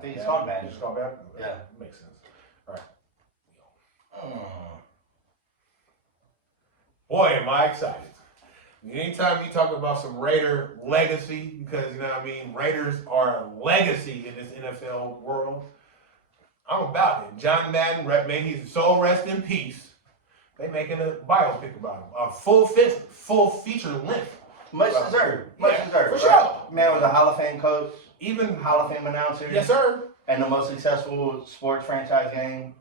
think it's called Madden. It's called Madden? Yeah. Makes sense. All right. Boy, am I excited. Anytime you talk about some Raider legacy, because, you know what I mean, Raiders are a legacy in this NFL world, I'm about it. John Madden, may his soul rest in peace. They making a biopic about him. A full feature length. Much deserved. Much deserved. For sure. Man was a Hall of Fame coach. Even Hall of Fame announcer. Yes, sir. And the most successful sports franchise game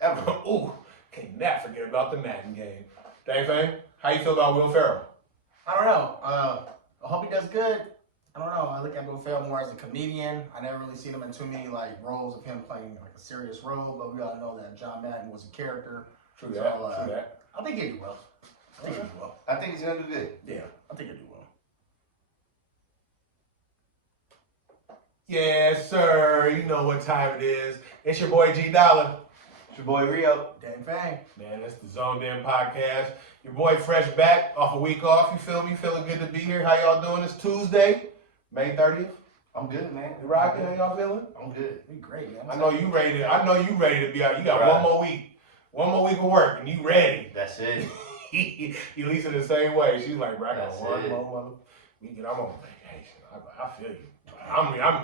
ever. Ooh, cannot forget about the Madden game. Dang, how you feel about Will Ferrell? I don't know. I hope he does good. I don't know. I look at Will Ferrell more as a comedian. I never really seen him in too many roles of him playing like a serious role. But we all know that John Madden was a character. True that. I think he'll do well. I think he's gonna do good. Yeah, I think he'll do well. Yes, sir. You know what time it is. It's your boy G Dollar. It's your boy Rio. Dang fang. Man, it's the Zoned In podcast. Your boy fresh back off a week off. You feel me? Feeling good to be here. How y'all doing? It's Tuesday, May 30th. I'm good, man. You rocking? How y'all feeling? I'm good. We great, man. I know you ready to be out. You got Right. one more week. One more week of work and you ready. That's it. Elisa the same way. She's like, bro, I got That's one it. more mother. I'm on vacation. I feel you.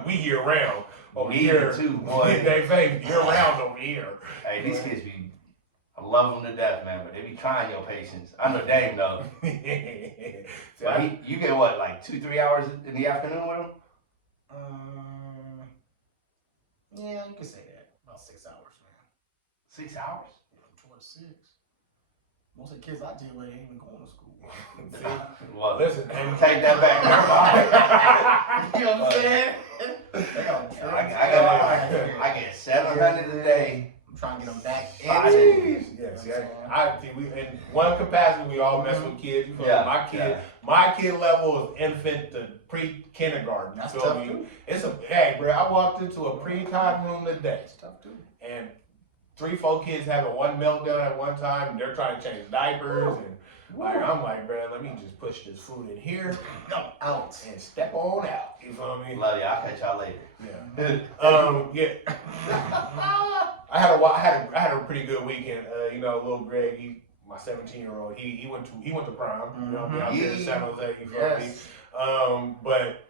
We year round over Me here. too, boy. They say year round over here. Hey, these kids be, I love them to death, man, but they be trying your patience. I know Dame though. But you get what, like 2-3 hours in the afternoon with him? Yeah, you can say that. About 6 hours, man. 6 hours? From 4 to 6. Most of the kids I deal with ain't even going to school. Well, Listen, take that back. You know what I'm saying? I get 700 a day. I'm trying to get them back in. Yes, I think we in one capacity we all mess with kids. You feel me? My kid level is infant to pre-kindergarten. That's you feel tough me? too. Hey, bro, I walked into a pre-time room today. It's tough too. And 3-4 kids having one meltdown at one time, and they're trying to change diapers, and I'm like, bro, let me just push this food in here, out, and step on out. You feel me? Love you. I'll catch y'all later. Yeah. I had a pretty good weekend. Little Greg, my 17-year-old, he went to prom. You know, out there in San Jose. You feel me? But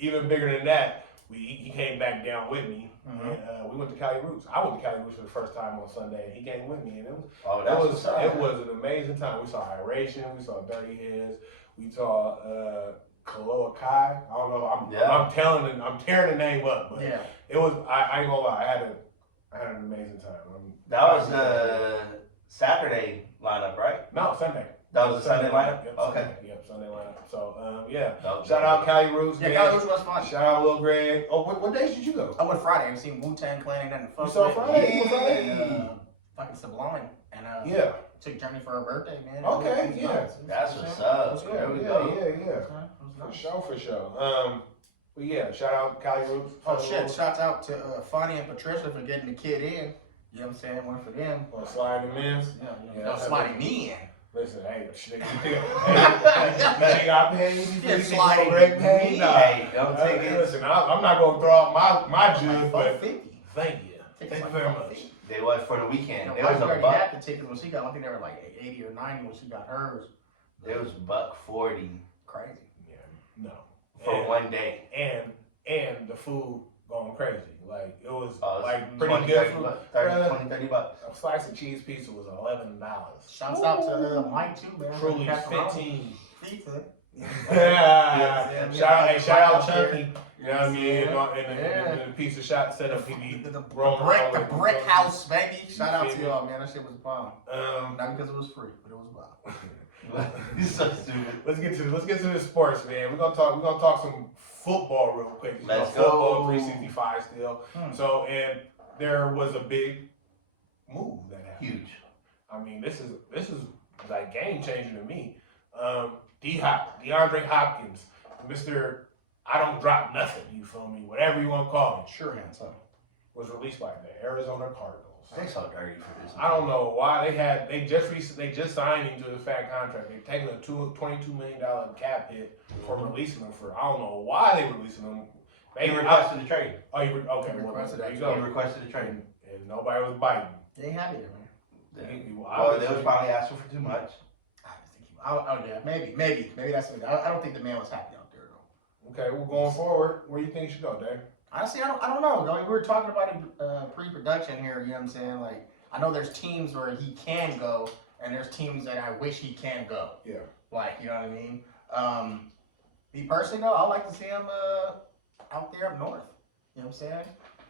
even bigger than that, he came back down with me, and we went to Cali Roots. I went to Cali Roots for the first time on Sunday, and he came with me, and it was an amazing time. We saw Iration, we saw Dirty Heads, we saw Kaloa Kai. I don't know. I'm tearing the name up, but it was. I ain't gonna lie. I had an amazing time. That was Saturday lineup, right? No, Sunday. That was a Sunday lineup? Yep, Okay. Sunday lineup. So, shout out Cali Roots. Yeah, Cali Roots was fun. Shout out Lil Greg. Oh, what days did you go? I went Friday. I seen Wu-Tang Clan and nothing. You saw Friday? And, fucking Sublime. And took Journey for her birthday, man. Okay, yeah. That's what's up. There we go. For sure. But yeah, shout out Cali Roots. Oh shit! Shout out to Fonnie and Patricia for getting the kid in. You know what I'm saying? One for them. Or sliding them in. No, sliding me in. Listen, hey, you got paid? Yeah, sliding Greg paid? Hey, don't take it. Listen, I'm not going to throw out my jug, but thank you. Thank you very much. They was for the weekend. There was a buck. The ticket when she got, I think they were like 80 or 90 when she got hers. It was $140. Crazy. Yeah, no. For one day. And the food going crazy. Like, it was pretty 20, good 30 food. bucks, 30 bucks. A slice of cheese pizza was $11. Shouts out to Mike too, man. Truly 15. Pizza. Shout out Chunky. You know what I mean? And the piece of shot set up. The brick house, baby. Shout out to y'all, man. That shit was a bomb. Not because it was free, but it was bomb. You're so stupid. Let's get to the sports, man. We're gonna talk some football real quick. Let's go. Football 365 still. So, and there was a big move that happened. Huge. I mean, this is like game changing to me. DeAndre Hopkins, Mr. I don't drop nothing. You feel me? Whatever you want to call it. Sure, handsome. Was released by the Arizona Cardinals. They so dirty for this. I don't know why they just signed him to the fat contract. They've taken a $22 million cap hit for releasing him for. I don't know why they releasing him. He requested the trade. Oh, okay. Well, there you go. He requested the trade. And nobody was biting. They ain't happy there, man. Well, they was probably asking for too much. Yeah, maybe that's it. I don't think the man was happy out there though. Okay, well, going forward, where do you think he should go, Dave? Honestly, I don't know. I mean, we were talking about it pre-production here. You know what I'm saying? Like, I know there's teams where he can go, and there's teams that I wish he can go. Yeah. Like, you know what I mean? Me personally, though, I like to see him out there up north. You know what I'm saying?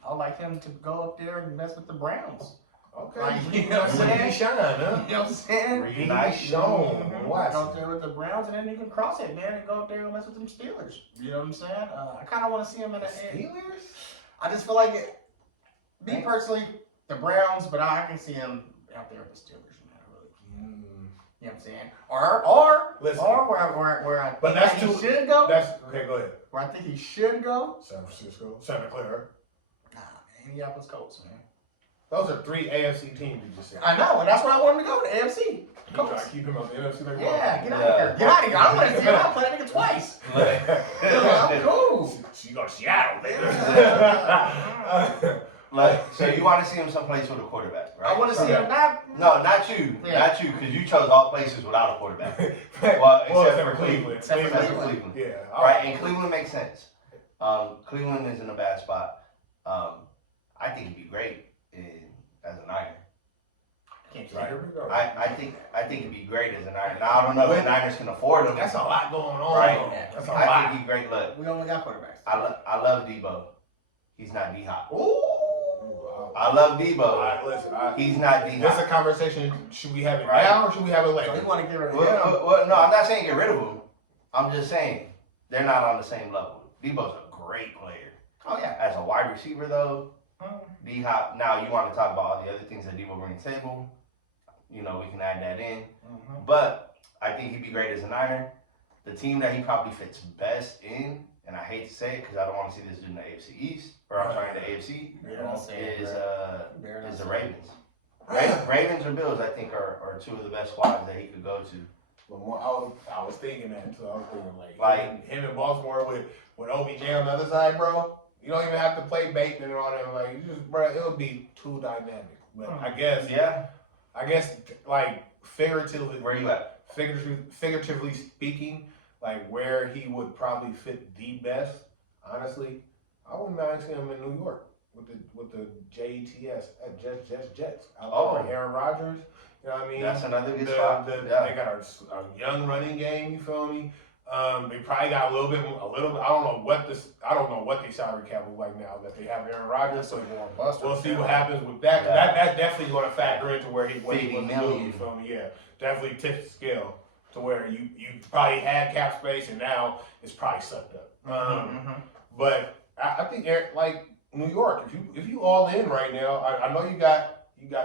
I like him to go up there and mess with the Browns. Okay. Like, you know what I'm saying? Shine, huh? You know what I'm saying? Nice show. Watch. Go up there with the Browns, and then you can cross it, man, and go up there and mess with them Steelers. You know what I'm saying? I kind of want to see him in the Steelers. I just feel like me personally, the Browns, but I can see him out there with the Steelers, man. Really. You know what I'm saying? Or where I but think he should go. Okay. Go ahead. Where I think he should go. San Francisco, Santa Clara. Nah, man, Indianapolis Colts, man. Those are 3 AFC teams you just said. I know, and that's what I want him to go to, AFC. You try to keep him on the NFC like Yeah, get out of here. Get out of here. I don't want to see him. I'll play that nigga twice. I'm cool. You go to Seattle, So you want to see him someplace with a quarterback, right? I want to see him not. No, not you. Yeah. Not you, because you chose all places without a quarterback. Well, except for Cleveland. Except for Cleveland. Yeah. Right, and Cleveland makes sense. Cleveland is in a bad spot. I think he'd be great as a Niner. I think it'd be great as a Niner. Now I don't know if the Niners can afford him. That's a lot going on. Right. That's a I lot. think he's great. Look, We only got quarterbacks. I love Debo. He's not D-Hop. Ooh. I love Debo. Listen, He's not This is a D-Hop. conversation. Should we have it Right. now or should we have it So later? you want to get rid of him? Well, no, I'm not saying get rid of him. I'm just saying they're not on the same level. Debo's a great player. Oh, yeah. As a wide receiver, though, D-Hop. Now you want to talk about all the other things that Debo brings to the table. You know, we can add that in. But I think he'd be great as a Niner. The team that he probably fits best in, and I hate to say it because I don't want to see this dude in the AFC East, or I'm sorry, the AFC, is the Ravens. Ravens or Bills, I think, are two of the best squads that he could go to. I was thinking that too. I was thinking like him in Baltimore with OBJ on the other side, bro. You don't even have to play Bateman and all that. Like, you just, bro, it would be too dynamic. But I guess like figuratively, Where you at? Figuratively speaking, like where he would probably fit the best. Honestly, I wouldn't mind seeing him in New York with the Jets. Aaron Rodgers. You know what I mean? That's another good spot. They got a young running game. You feel me? They probably got a little bit. I don't know what the salary cap is like now that they have Aaron Rodgers. So we'll see what happens with that. Yeah. That's definitely going to factor into where he wants to do. You feel me? Yeah, definitely tips the scale to where you probably had cap space and now it's probably sucked up. But I think like New York, if you all in right now, I know you got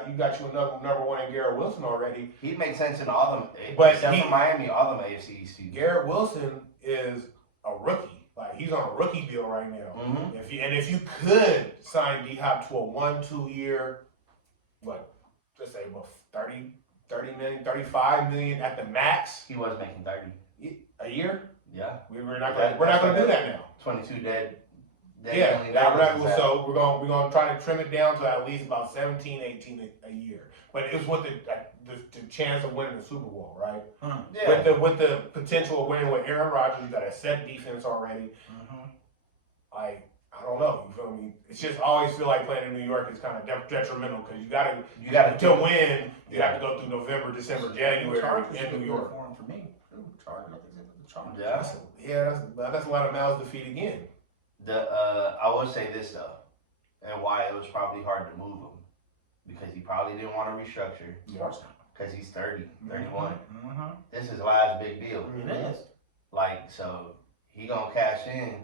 another number one in Garrett Wilson already. He'd make sense in all them, but except for Miami, all them AFC East teams. Garrett Wilson is a rookie. Like he's on a rookie deal right now. If you could sign D-Hop to a 1-2 year, let's say 30 million, 35 million at the max. He was making 30 a year. Yeah, We're not gonna do that now. 22 dead. So we're gonna try to trim it down to at least about 17, 18 a year. But it's with the chance of winning the Super Bowl, right? Yeah. With the potential of winning with Aaron Rodgers, you got a set defense already. Like I don't know, you feel me? It's just I always feel like playing in New York is kind of detrimental because you gotta to win. You have to go through November, December, January in New York. For me, Chargers. That's a lot of mouths to feed again. I will say this though, and why it was probably hard to move him, because he probably didn't want to restructure. Because he's 30, 31. This is his last big deal. It is. Like, so he gonna cash in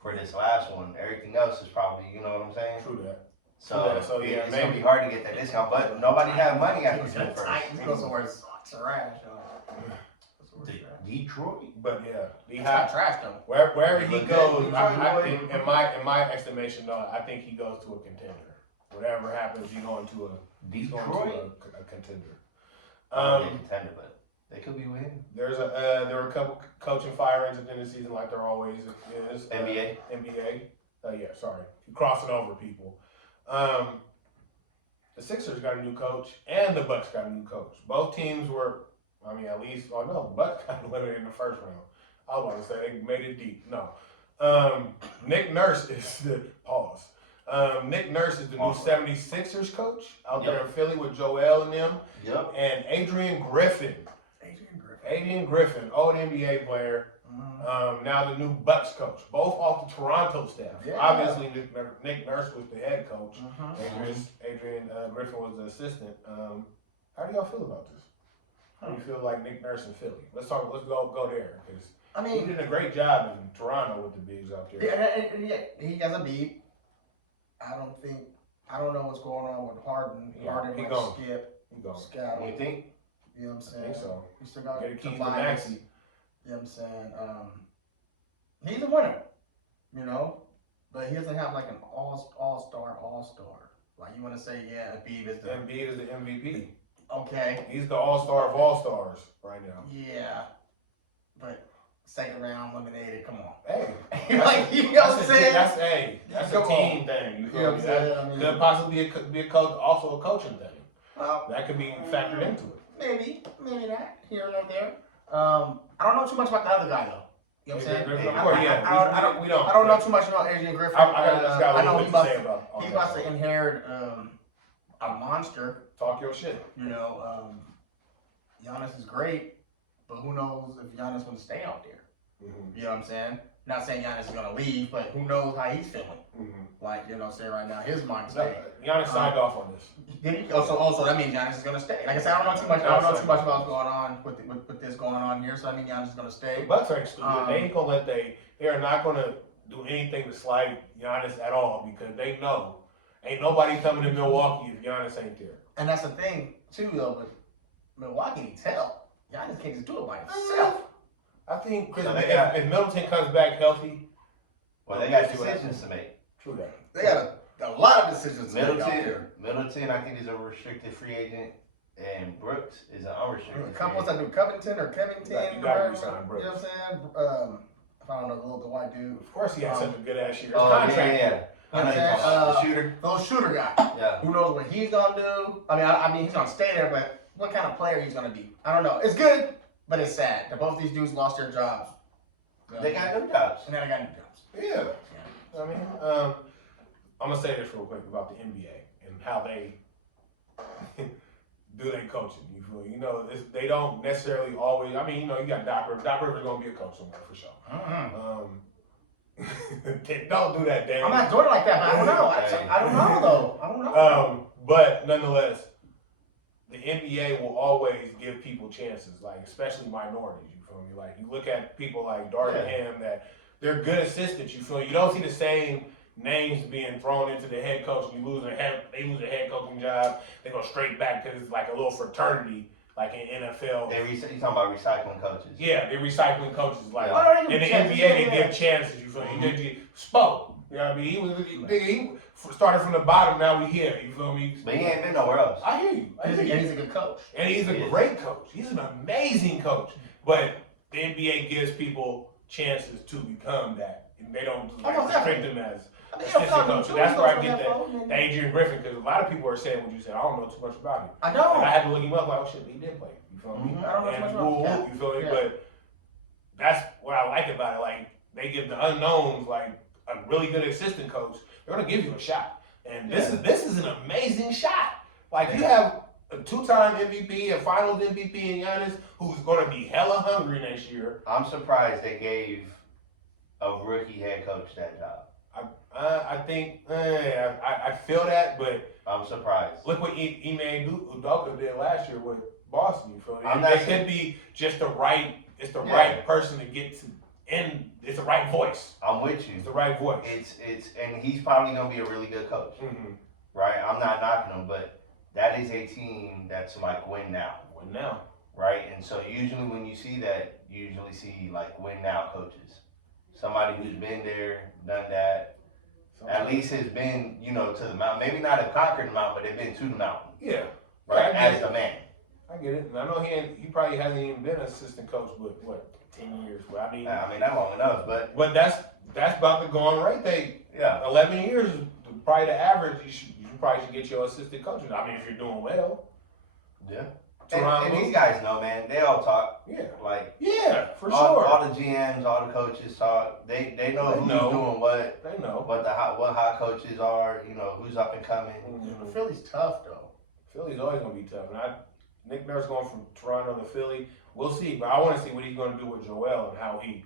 for this last one. Everything else is probably, you know what I'm saying? True that. So it's gonna be hard to get that discount, but nobody had money after June 1st. Goes somewhere it's trash, Detroit. But yeah, It's not trash though. wherever he But goes, then in my estimation, though, I think he goes to a contender. Whatever happens, he's going to a contender. Contender, but they could be winning. There were a couple coaching firings at the end of the season, like there always is. NBA. Crossing over people. The Sixers got a new coach, and the Bucks got a new coach. Both teams were, at least, the Bucks got eliminated in the first round. I was about to say they made it deep. No. Nick Nurse is the pause. Nick Nurse is the new 76ers coach out there in Philly with Joel and them. Yep. And Adrian Griffin, old NBA player. Now the new Bucks coach, both off the Toronto staff. Yeah. Obviously, Nick Nurse was the head coach. Adrian Griffin was the assistant. How do y'all feel about this? How do you feel like Nick Nurse in Philly? Let's go there, because he did a great job in Toronto with the bigs out there. Yeah, he has a beat. I don't know what's going on with Harden. Harden might skip. He gone. Scatter. You think? You know what I'm saying? I think so. He still got Get a key to Tobias. Maxey. You know what I'm saying? He's a winner, but he doesn't have like an all-star. Like you want to say, Embiid is the MVP. Okay. He's the all-star of all-stars right now. Yeah, but second round eliminated. Come on. Hey, you know what I'm saying? That's a team thing. You feel me? That could possibly be a coach, also a coaching thing. Well, that could be factored into it. Maybe that here and there. I don't know too much about the other guy though. You know what I'm saying? I don't know too much about Adrian Griffin. I know he's about to inherit a monster. Talk your shit. Giannis is great, but who knows if Giannis going to stay out there? You know what I'm saying? Not saying Giannis is going to leave, but who knows how he's feeling? Like, saying right now, his mind's staying. Giannis signed off on this. Did he? Also, that means Giannis is going to stay. Like I said, I don't know too much about what's going on with this going on here, so I mean Giannis is going to stay. The Bucks ain't stupid. They ain't going to they are not going to do anything to slight Giannis at all, because they know ain't nobody coming to Milwaukee if Giannis ain't there. And that's the thing, too, though, but Milwaukee needs help. Giannis can't just do it by himself. I think if Middleton comes back healthy, they got decisions to make. True that. They got a lot of decisions to make out there. Middleton, I think, is a restricted free agent, and Brooks is an unrestricted free What's that dude, Covington or Kevington? You got to resign Brooks. You know what I'm saying? I don't know, the white dude. Of course he had such a good-ass year. Yeah. I know you're talking about the shooter. The shooter guy. Yeah. Who knows what he's going to do? I mean, he's going to stay there, but what kind of player he's going to be? I don't know. It's good, but it's sad that both these dudes lost their jobs. They got new jobs. And then they got new jobs. Yeah. I mean, I'm going to say this real quick about the NBA and how they do their coaching. You feel me? They don't necessarily always. I mean, you got Doc Rivers. Doc Rivers going to be a coach somewhere for sure. Don't do that, Dan. I'm not doing it like that, but I don't know. I don't know, though. I don't know. But nonetheless, the NBA will always give people chances, like especially minorities. You feel me? Like you look at people like Darvin Ham, that they're good assistants. You feel me? You don't see the same names being thrown into the head coach. They lose a head coaching job. They go straight back because it's like a little fraternity. Like in NFL. You talking about recycling coaches? Yeah, they're recycling coaches. Like in the NBA, they give chances. You feel me? He spoke. You know what I mean? He started from the bottom. Now we here. You feel me? But he ain't been nowhere else. I hear you. And he's a good coach. And he's a great coach. He's an amazing coach. But the NBA gives people chances to become that. And they don't restrict them as assistant coach. That's where I get that Adrian Griffin, because a lot of people are saying what you said. I don't know too much about him. I know. And I had to look him up. Like, oh shit, he did play. You feel me? I don't know much about him. You feel me? But that's what I like about it. Like they give the unknowns, like a really good assistant coach. They're gonna give you a shot. And this is an amazing shot. Like you have a 2-time MVP, a Finals MVP in Giannis, who's gonna be hella hungry next year. I'm surprised they gave a rookie head coach that job. I think I feel that, but I'm surprised. Look what Ime Udoka did last year with Boston. You feel me? It could be just the right. It's the right person to get to, and it's the right voice. I'm with you. It's the right voice. It's and he's probably gonna be a really good coach, right? I'm not knocking him, but that is a team that's like win now. Win now. Right, and so usually when you see that, you usually see like win now coaches. Somebody who's been there, done that. At least has been, to the mountain. Maybe not have conquered the mountain, but they've been to the mountain. Yeah. Right, as the man. I get it. And I know he probably hasn't even been an assistant coach, but what, 10 years? Well, I mean, not long enough, but. But that's That's about the going rate. They 11 years is probably the average. You probably should get your assistant coaches. I mean, if you're doing well. Yeah. And these guys know, man. They all talk. Yeah. Like for sure. All the GMs, all the coaches talk. They know who's doing what. They know what hot coaches are. You know who's up and coming. Mm-hmm. Philly's tough though. Philly's always gonna be tough. And Nick Nurse going from Toronto to Philly. We'll see, but I want to see what he's gonna do with Joel and how he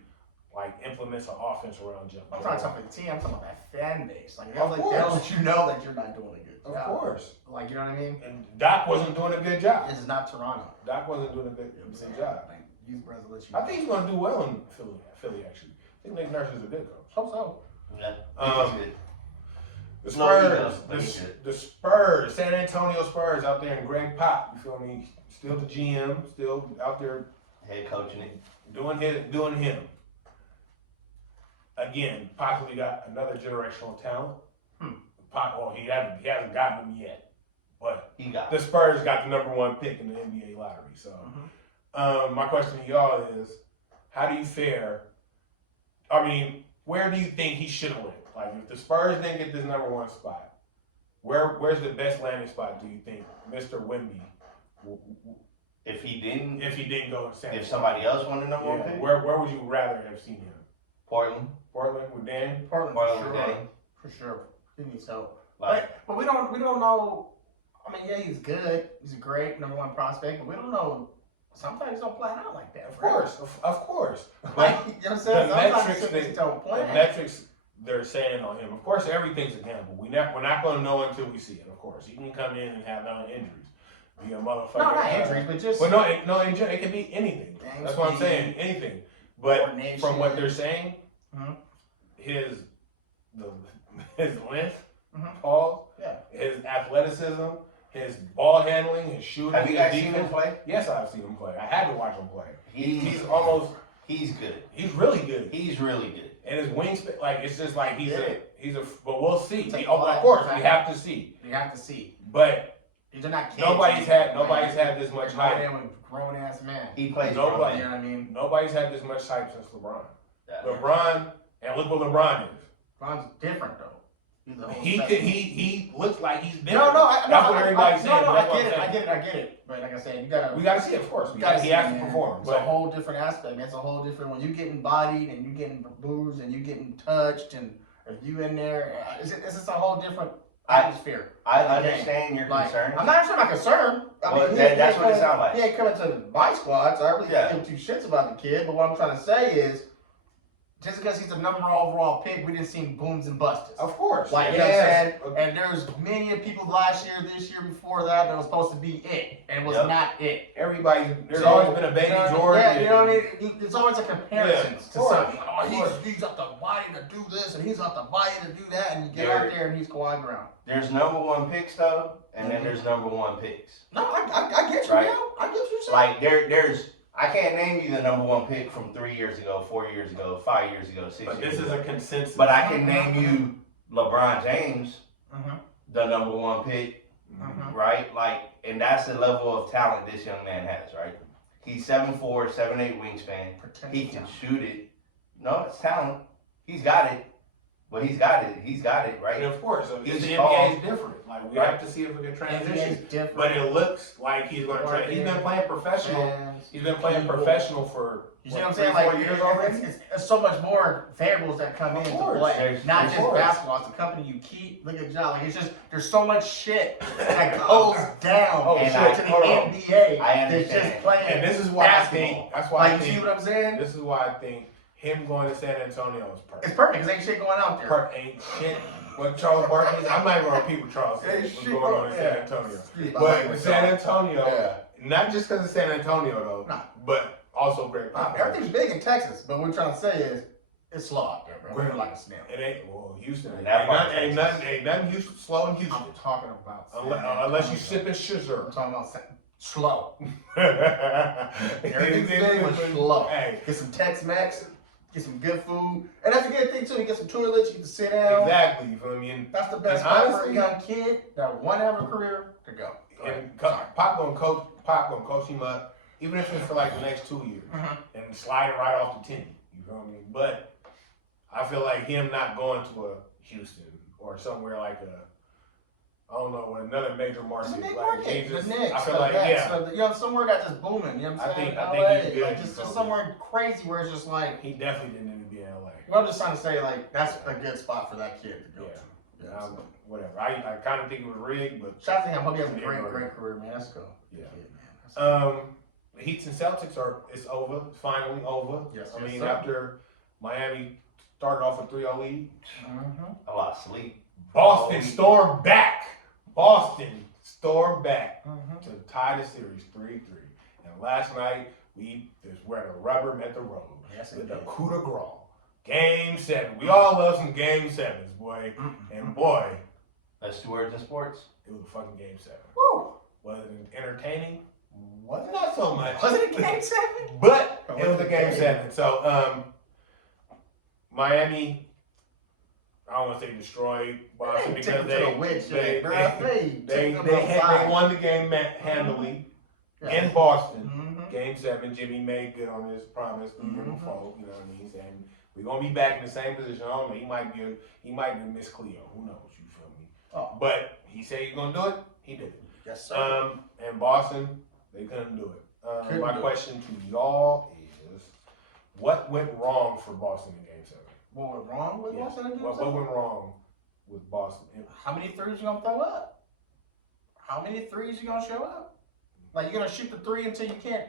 implements an offense around Joel. I'm not talking about the team. I'm talking about that fan base. Like they'll let you know that you're not doing a good job. Of course. Like you know what I mean. And Doc wasn't doing a good job. This is not Toronto. Doc wasn't doing a good job. Like these brothers let you know. I think he's going to do well in Philly actually. I think Nick Nurse is a good coach. Hope so. Yeah. The Spurs, the Spurs, San Antonio Spurs out there, and Greg Pop, you feel me? Still the GM, still out there, head coaching it, doing him. Again, possibly got another generational talent. Well, he hasn't gotten him yet, but the Spurs got the #1 pick in the NBA lottery. So, my question to y'all is, how do you fare? I mean, where do you think he should have went? Like, if the Spurs didn't get this #1 spot, where's the best landing spot? Do you think Mr. Wemby? If he didn't go to San Antonio, if somebody else won the #1 pick, where would you rather have seen him? Portland with Dan. Portland with Dan. For sure. He needs help. But we don't know. I mean, yeah, he's good. He's a great #1 prospect, but we don't know. Sometimes he don't plan out like that. Of course. Like, you know what I'm saying? The metrics they're saying on him. Of course, everything's a gamble. We're not going to know until we see it. Of course, he can come in and have injuries, be a motherfucker. No, not injuries, but just. But no, it can be anything. That's what I'm saying. Anything. But from what they're saying, his length, his athleticism, his ball handling, his shooting. Have you guys seen him play? Yes, I've seen him play. I had to watch him play. He's good. He's really good. He's really good. And his wingspan, it's just like he's a. But we'll see. Of course, we have to see. You have to see. But these are not kids. Nobody's had this much hype. Grown ass man. He plays. Nobody. You know what I mean? Nobody's had this much hype since LeBron. LeBron, and look what LeBron is. LeBron's different though. He looks like he's different. That's what everybody's saying. I get it. But like I said, we gotta see it, of course. He has to perform. It's a whole different aspect, man. It's a whole different when you getting bodied and you getting bruised and you getting touched and if you in there, it's just a whole different atmosphere. I understand your concern. I'm not sure my concern. That's what it sounds like. He ain't coming to my squad, so I really don't give 2 shits about the kid. But what I'm trying to say is, just because he's the #1 overall pick, we didn't see booms and busts. Of course. Like, you know what I'm saying? And there's many people last year, this year, before that was supposed to be it. And it was not it. There's always been a baby Jordan. Yeah, you know what I mean? There's always a comparison to something. Oh, he's got the body to do this, and he's got the body to do that, and you get out there and he's Kawhi Brown. There's #1 picks, though, and then there's #1 picks. No, I get you, right? I get you, sir. Like, there's... I can't name you the #1 pick from 3 years ago, 4 years ago, 5 years ago, 6 years ago. But this is a consensus. But I can name you LeBron James, the #1 pick, right? Like, and that's the level of talent this young man has, right? He's 7'4", 7'8" wingspan. He can shoot it. No, it's talent. He's got it. But he's got it, right? And of course, the NBA is different. Like, we have to see if we can transition. But it looks like he's going to transition. He's been playing professional. He's been playing professional for, you see what I'm saying? 4 years already? It's so much more variables that come into play. Not just basketball. It's the company you keep. Look at John. Like, it's just, there's so much shit that goes down to the NBA. I understand. That's just playing and this is why basketball. I think, that's why I think, you see what I'm saying? This is why I think him going to San Antonio is perfect. It's perfect because ain't shit going out there. Ain't shit. What Charles Barkley, I'm not even going to repeat what Charles said. What's going on in San Antonio? But San Antonio, not just because of San Antonio though, but also Greg Popovich. Everything's big in Texas, but what we're trying to say is it's slow out there, bro. We're like a snail. It ain't Houston. Ain't nothing Houston, slow in Houston. I'm talking about unless you sipping scissor. I'm talking about slow. Everything's big but slow. Hey. Get some Tex-Mex. Get some good food. And that's a good thing, too. You get some toilets, you can sit down. Exactly. You feel me? And that's the best part for a young kid that want to have a career to go. And Pop gonna coach him up, even if it's for like the next 2 years, and slide it right off the 10. You feel me? But I feel like him not going to a Houston or somewhere like I don't know, another major market. The Like, Knicks, I feel like, so, somewhere that's just booming. You know what I'm saying? I think he's good. Like, just somewhere crazy where it's just like he definitely didn't need to be in LA. Well, I'm just trying to say like that's a good spot for that kid to go to. Yeah, whatever. I kind of think it was rigged, but shout out to him. Hope he has a great career, man. Let's go. Yeah. Kid, man. The Heat and Celtics it's over. It's finally over. Yes, I mean, sir. After Miami started off a 3-0 lead, a lot of sleep. Boston stormed back. To tie the series 3-3. And last night we just where the rubber met the road. Yes, with it the did. coup de grace. Game 7. We all love some Game 7s, boy. And boy, That's 2 words in sports. it was a fucking Game 7. Woo! Was it entertaining? Was it? Not so much. Was it a game 7? But it was a Game 7. So Miami, I don't want to say destroyed Boston because they won the game handily in Boston. Game 7, Jimmy May good on his promise the year before. You know what I mean? And we're gonna be back in the same position. I don't know. He might be Miss Cleo. Who knows? You feel me? Oh. But he said he's gonna do it. He did it. Yes, sir. And Boston, they couldn't do it. My question to y'all is, what went wrong for Boston in Game 7? What went wrong with Boston in Game 7? What went wrong with Boston? How many threes you gonna throw up? How many threes you gonna show up? Like you're gonna shoot the 3 until you can't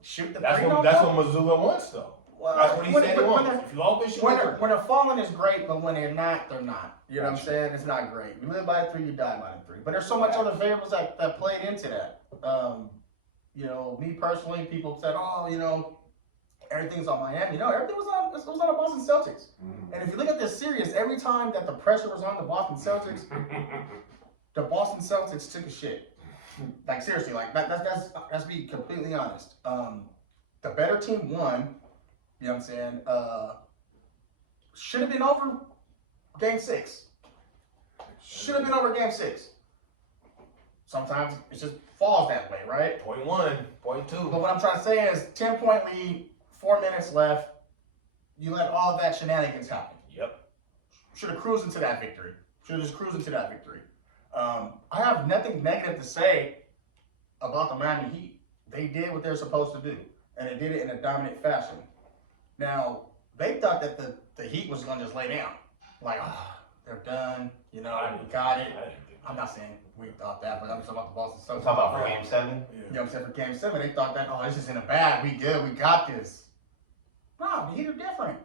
shoot the 3. That's what Missoula wants, though. Well, that's what he said he wants. If you always shoot when they're falling is great, but when they're not, they're not. You know what I'm saying? It's not great. You live by the 3, you die by the 3. But there's so much other variables that played into that. You know, me personally, people said, oh, you know, everything's on Miami. No, everything was on the Boston Celtics. And if you look at this series, every time that the pressure was on the Boston Celtics, the Boston Celtics took a shit. Like seriously, like that's be completely honest. The better team won. You know what I'm saying? Should have been over Game 6. Should have been over Game 6. Sometimes it just falls that way, right? Point 1, point 2. But what I'm trying to say is 10-point lead, 4 minutes left. You let all of that shenanigans happen. Yep. Should have cruised into that victory. Should have just cruised into that victory. I have nothing negative to say about the Miami Heat. They did what they're supposed to do, and they did it in a dominant fashion. Now, they thought that the Heat was going to just lay down. Like, oh, they're done. You know, we got it. I'm not saying we thought that, but I'm talking about the Boston Celtics. I'm talking about for Game 7? You know what I'm saying? For Game 7, they thought that, oh, this is in a bag. We good. We got this. No, the Heat are different.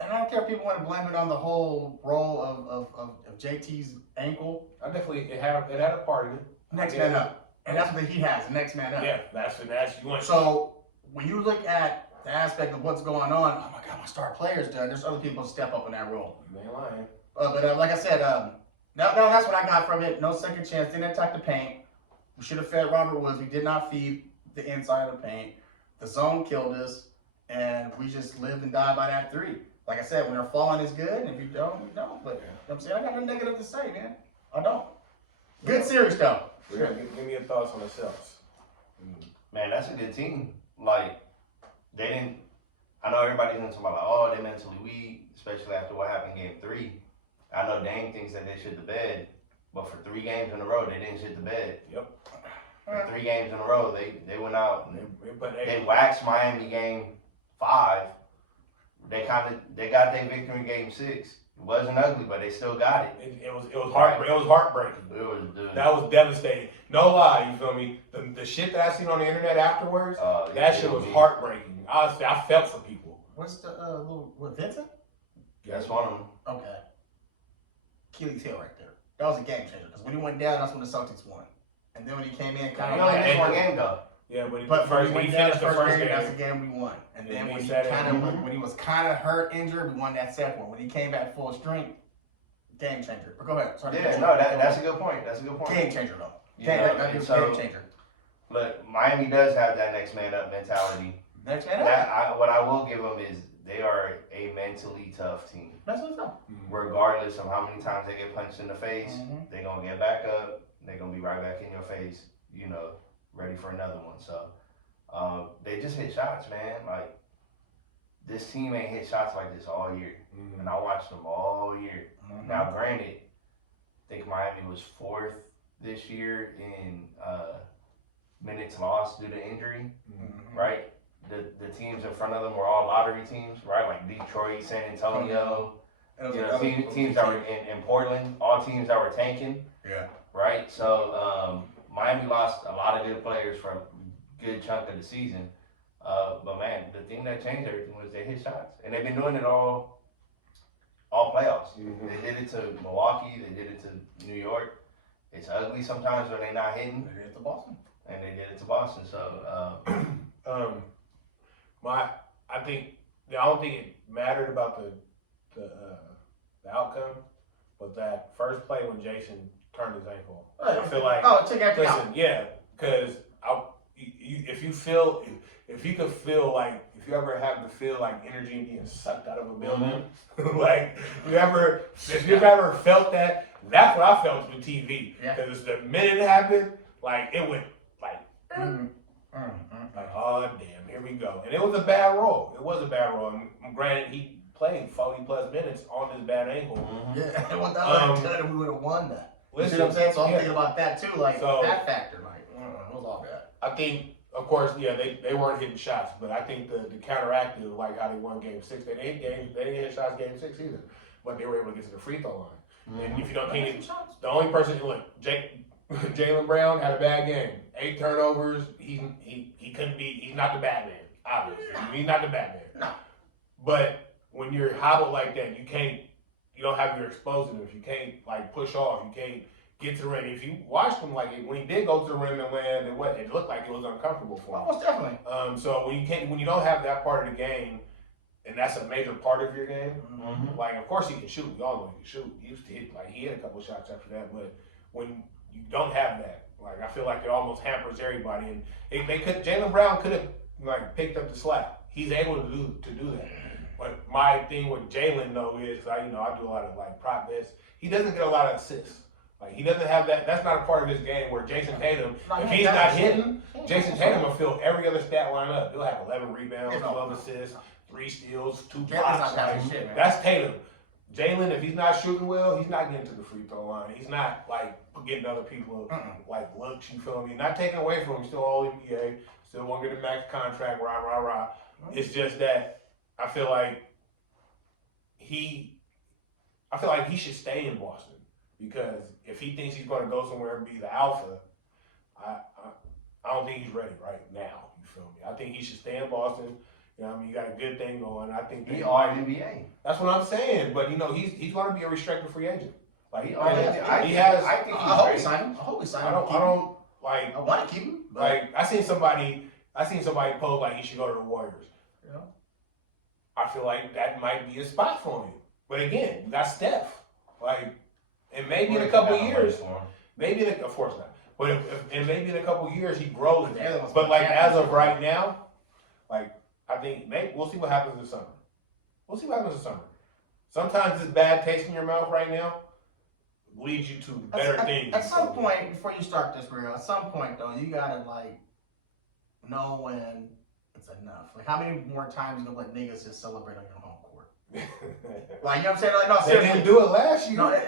And I don't care if people want to blame it on the whole role of JT's ankle. It had a part of it. Next man up. And that's what the Heat has, the next man up. Yeah, that's you want. So when you look at the aspect of what's going on, oh my God, my star player's done. There's other people who step up in that role. You ain't lying. But like I said, that's what I got from it. No second chance. Didn't attack the paint. We should have fed Robert Woods. We did not feed the inside of the paint. The zone killed us, and we just lived and died by that 3. Like I said, when they're falling is good, and if you don't, you don't. But you know what I'm saying, I got nothing negative to say, man. I don't. Good series, though. Give me your thoughts on the Celtics. Man, that's a good team. Like, they didn't. I know everybody's gonna talk about, like, oh, they're mentally weak, especially after what happened in Game 3. I know Dame thinks that they shit the bed, but for 3 games in a row, they didn't shit the bed. Yep. For 3 games in a row, they went out and they waxed Miami Game 5. They got their victory in Game 6. It wasn't ugly, but they still got it. It was heartbreaking. That was devastating. No lie, you feel me? The shit that I seen on the internet afterwards, that shit was heartbreaking. Honestly, I felt for people. What's the Vincent? That's one of them. Okay. Achilles heel right there. That was a game changer because when he went down, that's when the Celtics won. And then when he came in, He only missed 1 game though. Yeah, but when he went down the first game, game, that's the game we won. And then when he was kind of hurt, injured, we won that second one. When he came back full strength, game changer. But go ahead. Sorry, that's a good point. Game changer though. Game changer. Look, Miami does have that next man up mentality. Next man up. What I will give them is they are a mentally tough team. That's what's up. Regardless of how many times they get punched in the face, they're gonna get back up. They're gonna be right back in your face. You know, ready for another one. So they just hit shots, man. Like this team ain't hit shots like this all year. And I watched them all year. Now, granted, I think Miami was 4th this year in minutes lost due to injury, right? The teams in front of them were all lottery teams, right? Like Detroit, San Antonio, teams that were in Portland, all teams that were tanking. Yeah. Right? So Miami lost a lot of good players for a good chunk of the season. But man, the thing that changed everything was they hit shots. And they've been doing it all playoffs. They did it to Milwaukee, they did it to New York. It's ugly sometimes when they're not hitting. They did it to Boston. And they did it to Boston. So I don't think it mattered about the outcome, but that first play when Jason turned his ankle, I feel like take everything out. Yeah, because if you could feel like, if you ever have to feel like energy being sucked out of a building, like if you've ever felt that, that's what I felt through TV. Because the minute it happened, like it went like, like, oh damn, here we go. And it was a bad roll. It was a bad roll. And granted, he played 40+ minutes on this bad ankle. Yeah, and without that, we would have won that. Listen, you see what I'm saying? So I'm thinking about that too, like so, that factor. Like, it was all bad. I think, of course, yeah, they weren't hitting shots, but I think the counteractive, like how they won Game 6, they didn't hit shots Game 6 either, but they were able to get to the free throw line. And if you don't think the only person who Jaylen Brown had a bad game, 8 turnovers. He couldn't be. He's not the Batman, obviously. He's not the Batman. No. But when you're hobbled like that, you can't. You don't have your explosiveness. You can't like push off. You can't get to the rim. If you watched him, like when he did go to the rim and land, it looked like it was uncomfortable for him. Most definitely. So when you don't have that part of the game, and that's a major part of your game, like of course he can shoot. We all know he can shoot. He used to hit, like he hit a couple shots after that. But when you don't have that, like I feel like it almost hampers everybody. And Jaylen Brown could have like picked up the slack. He's able to do that. But my thing with Jaylen though is, I do a lot of like prop bets. He doesn't get a lot of assists. Like he doesn't have that. That's not a part of his game. Where Jason Tatum, if he's not hitting, Jason Tatum will fill every other stat line up. He'll have 11 rebounds, 12 assists, 3 steals, 2 blocks. That's Tatum. Jaylen, if he's not shooting well, he's not getting to the free throw line. He's not like getting other people like looks. You feel me? Not taking away from him. Still all NBA. Still won't get a max contract. Rah. It's just that I feel like he should stay in Boston. Because if he thinks he's going to go somewhere and be the alpha, I don't think he's ready right now. You feel me? I think he should stay in Boston. You know what I mean? You got a good thing going. I think he all NBA. That's what I'm saying. But he's going to be a restricted free agent. Like I think he's ready. I hope he signs him. I want to keep him. Like I seen somebody post like he should go to the Warriors. Yeah. I feel like that might be a spot for him. But again, you got Steph. Like. And maybe in a couple years, of course not. But maybe in a couple years he grows. But like as of right now, like I think we'll see what happens this summer. Sometimes this bad taste in your mouth right now leads you to better things. At some point, before you start this real, at some point though, you gotta like know when it's enough. Like how many more times you gonna let niggas just celebrate on your home court? Like, you know what I'm saying? Like, no, seriously. They didn't do it last year. No,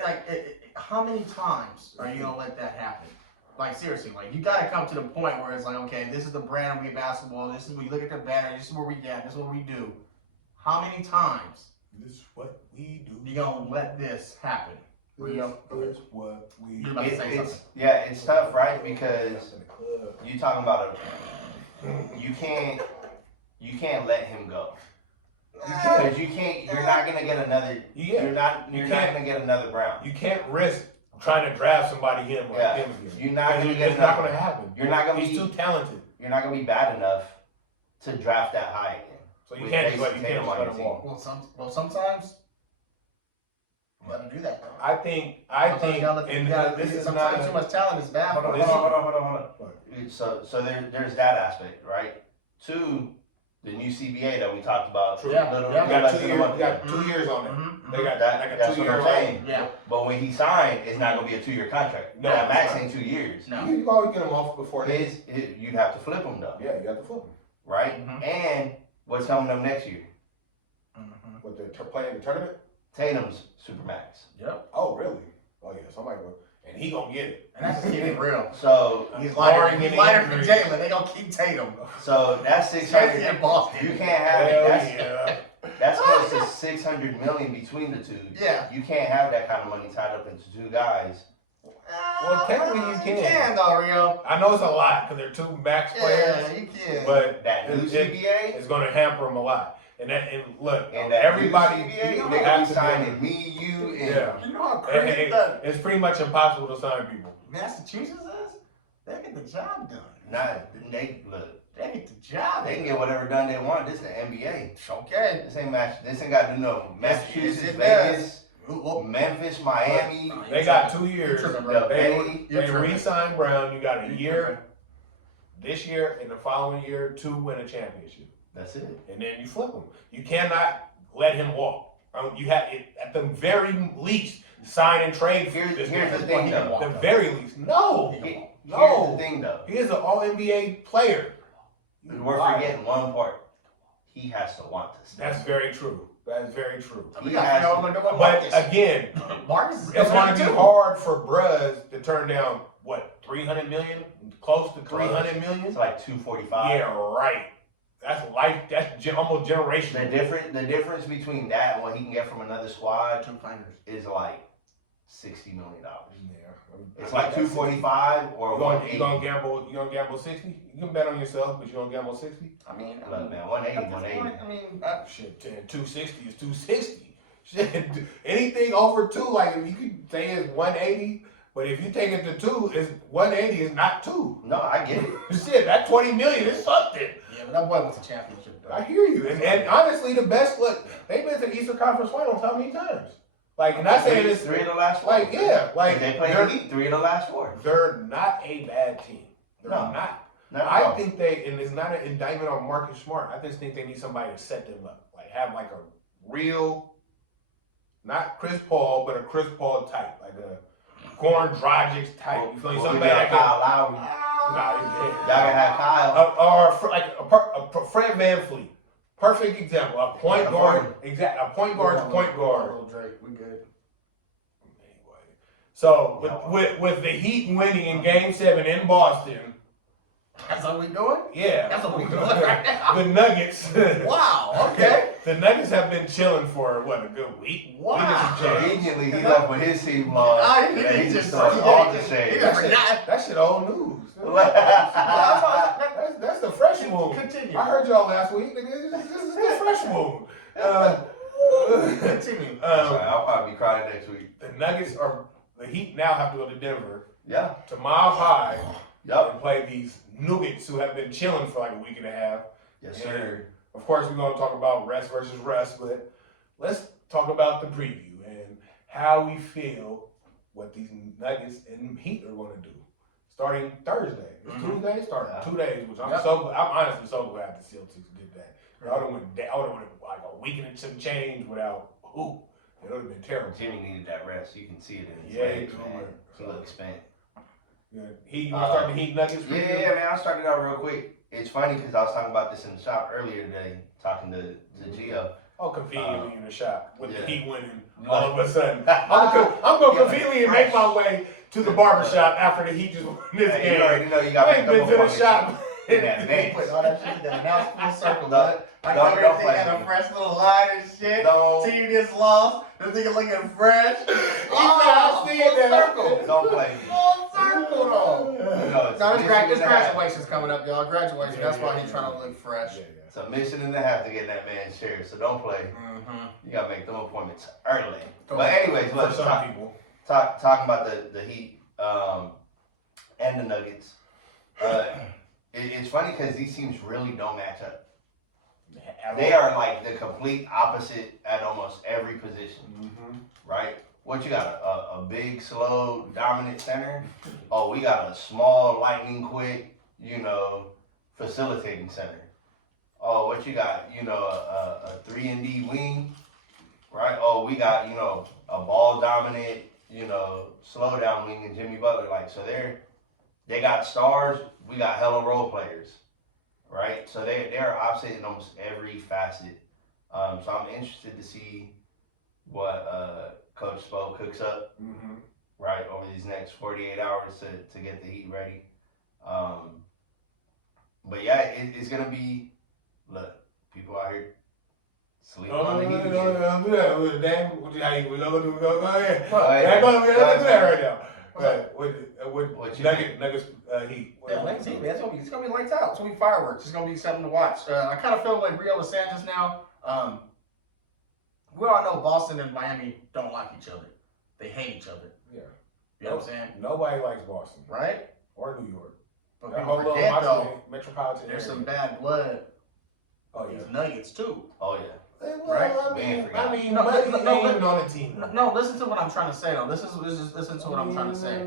how many times are you going to let that happen? Like, seriously, like, you got to come to the point where it's like, okay, this is the brand we basketball. This is where you look at the banner. This is where we get. This is what we do. How many times? This is what we do. You going to let this happen? This is what we do. It's tough, right? Because you talking about you can't let him go. Because you're not gonna get another. You're not gonna get another Brown. You can't risk trying to draft somebody him him again. You're not gonna get. It's not gonna happen. He's too talented. You're not gonna be bad enough to draft that high again. So you can't just let him walk. Well, sometimes you gotta do that. Though. I think, this is sometimes too much talent is bad. Hold on. So there's that aspect, right? 2. The new CBA that we talked about. True. Yeah. We got 2 years on it. They got that. Like that's 2 year saying. Yeah. But when he signed, it's not gonna be a 2-year contract. No, max ain't 2 years. No. You can always get him off before you'd have to flip him though. Yeah, you have to flip him. Right? And what's coming up next year? What they're playing the tournament? Tatum's supermax. Yep. Oh, really? Oh, yeah. Somebody will. And he gonna get it. And that's just keeping it real. So He's barring lighter any than injuries. Jalen. They gonna keep Tatum. So that's Especially 600. in Boston. You can't have Hell that's yeah. that's close to 600 million between the two. Yeah. You can't have that kind of money tied up into two guys. Well, technically you can. You can though, Rio. I know it's a lot because they're two max players, Yeah, you can. but That new CBA it's going to hamper them a lot. And look, and that everybody new CBA, people they have be to signing me, you, and Yeah. You know how And crazy that it's pretty much impossible to sign people. Massachusetts is? They get the job done. not they look. They get the job. They can get whatever done they want. This is the NBA. Okay. This ain't match. This ain't got to do no Massachusetts, Yes, it Vegas, Well, Memphis, Miami. They got 2 years. You tripping, bro. Bay. They re-signed Brown. You got a year this year and the following year to win a championship. That's it. And then you flip him. You cannot let him walk. You have at the very least sign and trade. Here's this the man. thing, though. The very least. No. Here's No. the thing, though. He is an All NBA player. We're forgetting one part. He has to want this. That's very true. That is very true. We got to know what But Marcus. again, Marcus is it's going coming to be too. hard for Bruz to turn down what 300 million, close to 300 million. It's like 245. Yeah, right. That's life. That's almost generational. The difference between that and what he can get from another squad Two finders. is like $60 million. Yeah, It's like 245 or You 180. gonna gamble? You gonna gamble 60? You can bet on yourself, but you gonna gamble 60? I mean, Look, man, 180, at this 180. point, I mean, Shit, 260 is 260. Shit, anything over 2, like if you could say it's 180, but if you take it to 2, it's 180 is not 2. No, I get it. Shit, that 20 million is something. yeah, but that boy went to championship. Though. I hear you, and honestly, the best look. They've been to the Eastern Conference Finals how many times? Like, and I say this, three of the last 4. like, yeah, like they played they're, the Heat 3 of the last 4. they're not a bad team. They're No. not. Not at I all. think they, and it's not an indictment on Marcus Smart. I just think they need somebody to set them up, like have like a real, not Chris Paul, but a Chris Paul type, like a Goran Dragic type. You feel me? Well, Somebody we that got can. Kyle Lowry. Nah, Y'all can have Kyle. or like a Fred VanVleet. Perfect example. A point Yeah, guard. Exactly. A point guard to point guard. Little Drake, we good. Anyway. So with the Heat winning in Game 7 in Boston, That's what we doing? yeah. That's what we doing right now. The Nuggets. Wow. Okay. The Nuggets have been chilling for what, a good week? Wow. Week and some change. Conveniently, he left with his team long. Ah, and he just forgot. started all the He shade. just forgot. That shit old news. That's That's the fresh wound. Continue. I heard y'all last week. Nigga, this is the fresh wound. Continue. Sorry, I'll probably be crying next week. The Nuggets are, the Heat now have to go to Denver Yeah. to Mile High Yup. and play these Nuggets who have been chilling for like a week and a half. Yes, sir. Of course, we're going to talk about rest versus rest, but let's talk about the preview and how we feel what these Nuggets and Heat are going to do. Starting Thursday. It's Tuesday, starting 2 days, which I'm honestly so glad the Celtics did that. I would have went like a week and some change without hoop. It would have been terrible. Jimmy needed that rest. You can see it in his Yeah, legs, he man. did. He looks spent. Yeah. You want to start the Heat Nuggets preview? Yeah, man. I'll start it out real quick. It's funny because I was talking about this in the shop earlier today, talking to Gio. Oh, conveniently in the shop with the yeah. Heat winning all of a sudden. I'm going to conveniently make my way to the barbershop after the Heat just won this Hey, game. you already know you I got ain't been to the shop. in that bench. Put all that shit down. Now it's full circle, Don't- Like don't everything play had me. a fresh little line and shit. Don't- Team just lost. The nigga looking fresh. I see full it now. circle. Don't play me. Full circle though. You know, it's No, a his mission and a half. graduation's coming up, y'all. Graduation. That's why he's trying to look fresh. It's a mission and a half to get in that man's chair, so don't play. Mm-hmm. You gotta make them appointments early. But anyways, For let's some talk people. talking about the Heat and the Nuggets. It's funny because these teams really don't match up. They are like the complete opposite at almost every position, right? What you got? A big, slow, dominant center? Oh, we got a small, lightning quick, facilitating center. Oh, what you got? A 3-and-D wing, right? Oh, we got, a ball dominant, slow down wing and Jimmy Butler. Like, so they got stars, we got hella role players, right? So they are opposite in almost every facet So I'm interested to see what Coach Spo cooks up right over these next 48 hours to get the Heat ready. But yeah, it's gonna be. Look, people out here sleeping on the Heat again. Don't do that. We're damn. What you gonna do? Go ahead. Go ahead. We're not gonna do that right now. What you Nuggets Heat. Yeah, Nuggets Heat, man. It's gonna be lights out. It's gonna be fireworks. It's gonna be something to watch. I kind of feel like Rio was saying just now. We all know Boston and Miami don't like each other. They hate each other. Yeah. You know what I'm saying? Nobody likes Boston, right? Or New York. But That people whole forget little though, metropolitan there's area. some bad blood. Oh yeah. These Nuggets too. Oh yeah. Well, Right? I mean, No, Buddy no, ain't even on the team. No, listen to what I'm trying to say though. Listen to what I'm trying to say.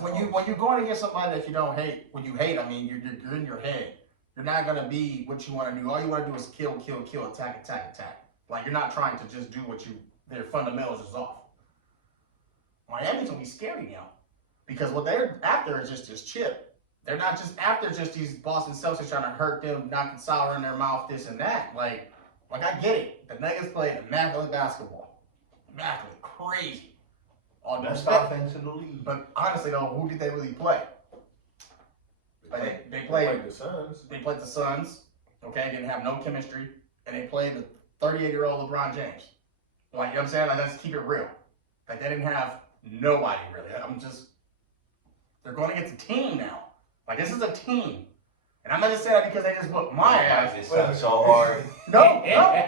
When you're going against somebody that you don't hate, when you hate, I mean, you're in your head. You're not gonna be what you want to do. All you want to do is kill, attack. Like you're not trying to just do what their fundamentals is off. Miami's gonna be scary now because what they're after is just this chip. They're not just after just these Boston Celtics trying to hurt them, knocking sour in their mouth, this and that. Like I get it. The Nuggets played immaculate basketball, immaculate, crazy. All Best respect. offense in the league. But honestly, though, who did they really play? They played the Suns. They played the Suns. Okay, didn't have no chemistry, and they played the 38-year-old LeBron James. Like, you know what I'm saying? Like, let's keep it real. Like, they didn't have nobody really. They're going against a team now. Like, this is a team. And I'm not just saying that because they just whooped my ass. It sucked so hard. No.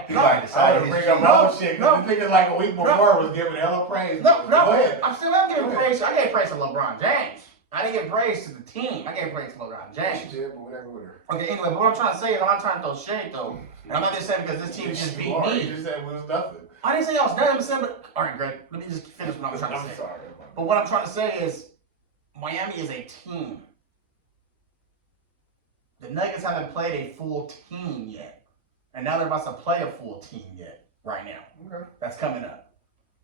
You might decide I his bring up team. my own shit. Cause the niggas like a week before was giving hella praise. No. Go ahead. I'm still not giving praise. I gave praise to LeBron James. I didn't give praise to the team. I gave praise to LeBron James. She did, but whatever with her. Okay, anyway, but what I'm trying to say is I'm not trying to throw shade, though. And I'm not just saying because this team just beat You me. just said we was nothing. I didn't say I was done. I'm saying, but all right, Greg. Let me just finish what I'm trying to I'm say. sorry. But what I'm trying to say is, Miami is a team. The Nuggets haven't played a full team yet, and now they're about to play a full team yet. Right now, Okay. that's coming up.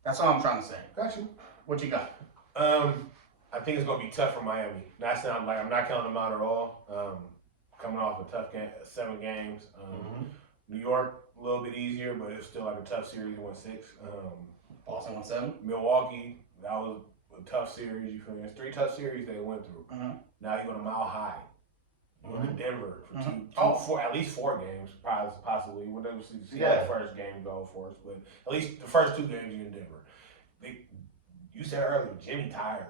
That's all I'm trying to say. Got you. What you got? I think it's gonna be tough for Miami. Not saying I'm not counting them out at all. Coming off a tough game, 7 games. New York a little bit easier, but it's still like a tough series. Won 6. Boston won 7. Milwaukee, that was a tough series. You feel me? It's 3 tough series they went through. Now you're going to Mile High. You're going to Denver for at least 4 games, possibly. We'll never see how the first game go for us, but at least the first 2 games you're in Denver. You said earlier, Jimmy tired.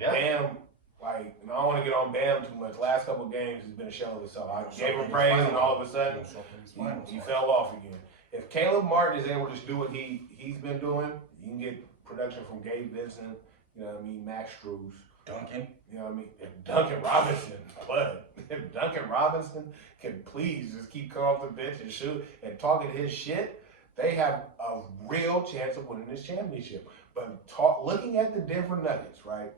Yeah. Bam, like, and I don't want to get on Bam too much. Last couple of games has been a show of itself. I gave him praise, and all of a sudden, he fell off again. If Caleb Martin is able to just do what he's been doing, you can get production from Gabe Vincent, you know what I mean, Max Struz. Duncan. You know what I mean? If Duncan Robinson can please just keep coming off the bench and shoot and talking his shit, they have a real chance of winning this championship. But looking at the Denver Nuggets, right,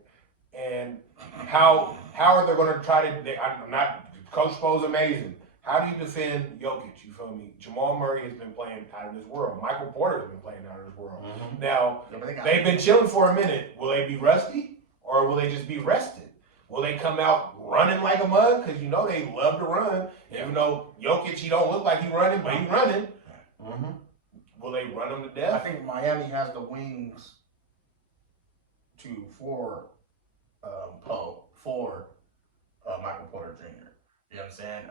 and how are they going to try to? I'm not. Coach Spo's amazing. How do you defend Jokic? You feel me? Jamal Murray has been playing out of this world. Michael Porter has been playing out of this world. Now they've been chilling for a minute. Will they be rusty, or will they just be rested? Will they come out running like a mug? Because you know they love to run. Even though Jokic, he don't look like he's running, but he's running. Will they run him to death? I think Miami has the wings for Michael Porter Jr. You know what I'm saying?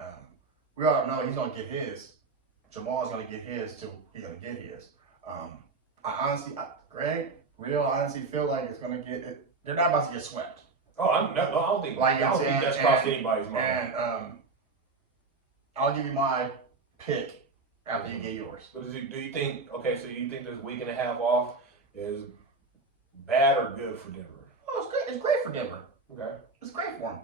We all know he's gonna get his. Jamal's gonna get his too. He's gonna get his. Greg, I honestly feel like it's gonna get it. They're not about to get swept. Oh, I don't think that's crossed anybody's mind. And I'll give you my pick after you get yours. But do you think? Okay, so you think this week and a half off is bad or good for Denver? Oh, it's great. It's great for Denver. Okay. It's great for them.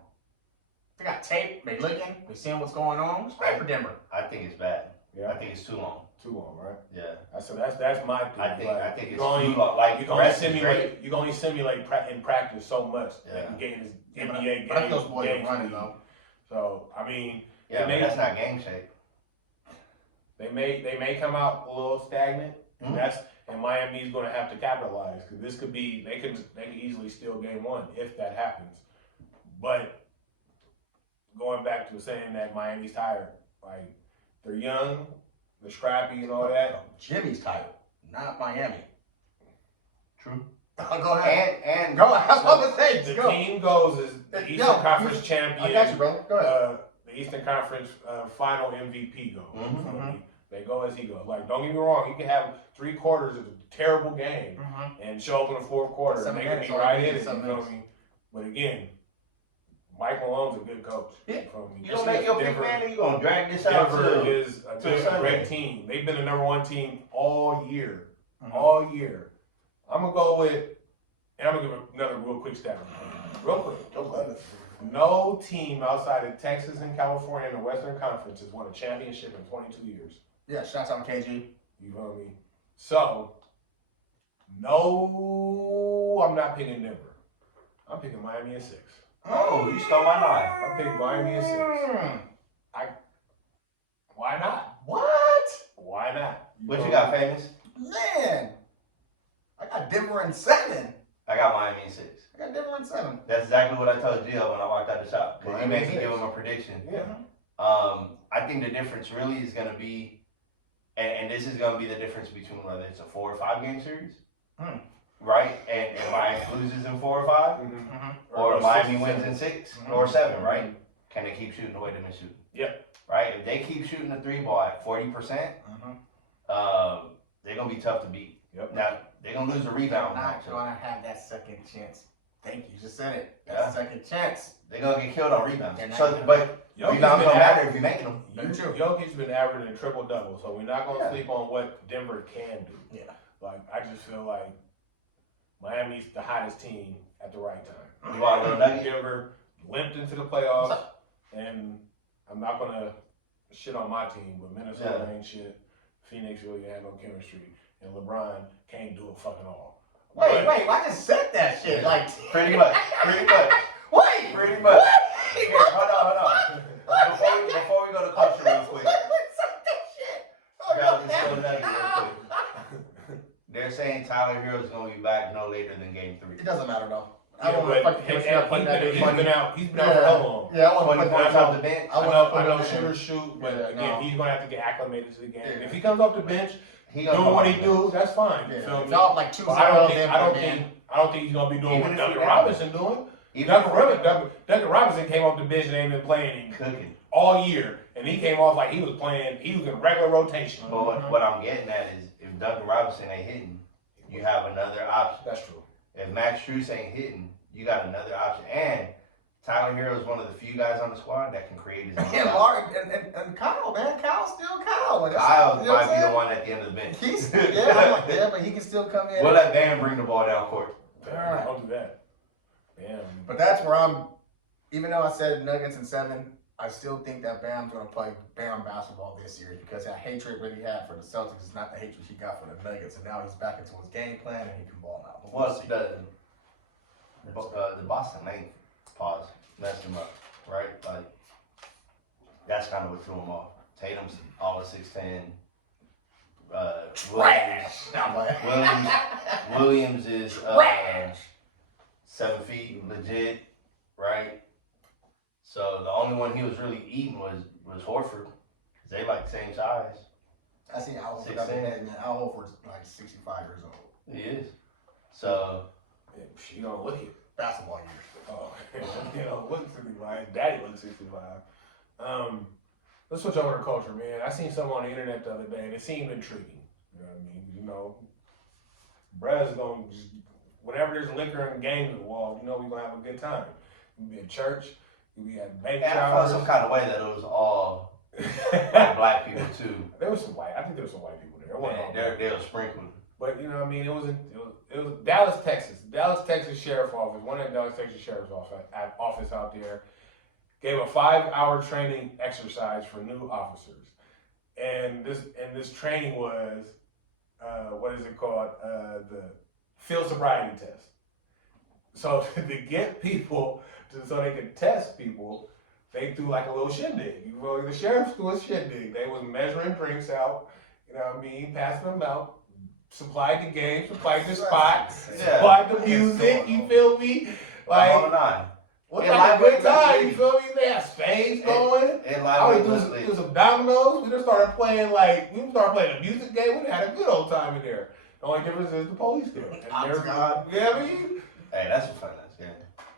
They got tape. They looking. They seeing what's going on. It's great for Denver. I think it's bad. Yeah. I think it's too long. Too long, right? Yeah. So that's my thing. I think it's too only, long. Like you can only simulate in practice so much. Yeah. Like getting this NBA But I think those game. boys are running though. So I mean, yeah, but that's not game shape. They may come out a little stagnant, and Miami's going to have to capitalize because this could be they could easily steal game 1 if that happens. But going back to saying that Miami's tired, like they're young, the scrappy and all that. Jimmy's title, not Miami. True. Go ahead. And go ahead. That's what I'm saying. The Go. team goes as the Eastern Conference champion. I got you, brother. Go ahead. The Eastern Conference final MVP goes. Mm-hmm. They go as he goes. Like, don't get me wrong, he can have 3 quarters of a terrible game and show up in the fourth quarter and they can be right in it. You feel me? But again, Mike Malone's a good coach. Yeah. You don't make your big man and you're going to drag this out Denver to is a great team. They've been the number 1 team all year. All year. I'm going to go with, and I'm going to give another real quick stat. Real quick. No team outside of Texas and California in the Western Conference has won a championship in 22 years. Yeah, shouts out KG. You feel me? So, no, I'm not picking Denver. I'm picking Miami at 6. Oh, you stole my line. I'm picking Miami at 6. Why not? What? Why not? What you got, Famous? Man, I got Denver in 7. I got Miami in 6. I got Denver in 7. That's exactly what I told Gio when I walked out the shop. Because he Miami made me six. give him a prediction. Yeah. I think the difference really is going to be, and this is going to be the difference between whether it's a 4 or 5 game series, right? And Miami loses in 4 or 5, or Miami wins in 6 or 7, right? Can they keep shooting the way they've been shooting? Yep. Right? If they keep shooting the 3 ball at 40%, they're going to be tough to beat. Yep. Now, they're going to lose a rebound Not matchup. going to have that second chance. Thank you. You just said it. That second chance. They're going to get killed on rebounds. So, but rebounds don't matter if you're making them. Jokic's been averaging a triple-double, so we're not going to sleep on what Denver can do. Yeah. Like, I just feel like Miami's the hottest team at the right time. You want a little nugget? Denver limped into the playoffs, and I'm not going to shit on my team, but Minnesota ain't shit. Phoenix really had no chemistry, and LeBron can't do it fucking all. Wait, I just said that shit. Like, pretty much. Wait, pretty much. Here, hold on. Before we go to culture real quick. Grab this little nugget real quick. They're saying Tyler Hero's going to be back no later than game 3. It doesn't matter though. I don't want to fucking he's been out for how long? Yeah, I want to put points off the bench. I know shooters shoot, but again, he's going to have to get acclimated to the game. If he comes off the bench, doing what he do, that's fine. You feel me? Like 2-0. I don't think he's going to be doing what Duncan Robinson doing. Duncan Robinson came off the bench and ain't been playing all year, and he came off like he was playing. He was in regular rotation. But what I'm getting at is, if Duncan Robinson ain't hitting, you have another option. That's true. If Max Strus ain't hitting, you got another option. And Tyler Hero is one of the few guys on the squad that can create his own. And Kyle, man, Kyle's still Kyle. Kyle might be the one at the end of the bench. But he can still come in. We'll let Bam bring the ball down court. Alright. Don't do that. Damn. But that's where I'm. Even though I said Nuggets in 7, I still think that Bam's going to play Bam basketball this series because that hatred that he had for the Celtics is not the hatred he got for the Nuggets, and now he's back into his game plan and he can ball out. Well, the Boston lane pause messed him up, right? Like that's kind of what threw him off. Tatum's all of 6'10". Williams is 7 feet legit, right? So the only one he was really eating was Horford. They like the same size. I see Al Horford up in that, man. Al Horford's like 65 years old. He is. So you don't look it. Basketball years. Oh, you know, look 65. Daddy looks 65. Let's switch over to culture, man. I seen something on the internet the other day, and it seemed intriguing. You know what I mean? You know, Brad's gonna just, whenever there's liquor and games involved, you know, we're gonna have a good time. We'll be at church. We'll be at baby showers. I felt some kind of way that it was all black people too. There was some white. I think there was some white people there. They were sprinkled. But you know, what I mean, it was Dallas, Texas. Dallas, Texas Sheriff Office. One of the Dallas, Texas Sheriff's office out there gave a 5-hour training exercise for new officers, and this training was what is it called? The field sobriety test. So to get people so they could test people, they threw like a little shindig. Well, the sheriffs threw a shindig. They was measuring drinks out, you know what I mean, passing them out, supplied the game, supplied the spot, supplied the music, you feel me? Like, hold on. What's like a good time? You feel me? They have spades going. I would do some dominoes. We just started playing a music game. We had a good old time in there. The only difference is the police there. Yeah, I mean. Hey, that's a fun game.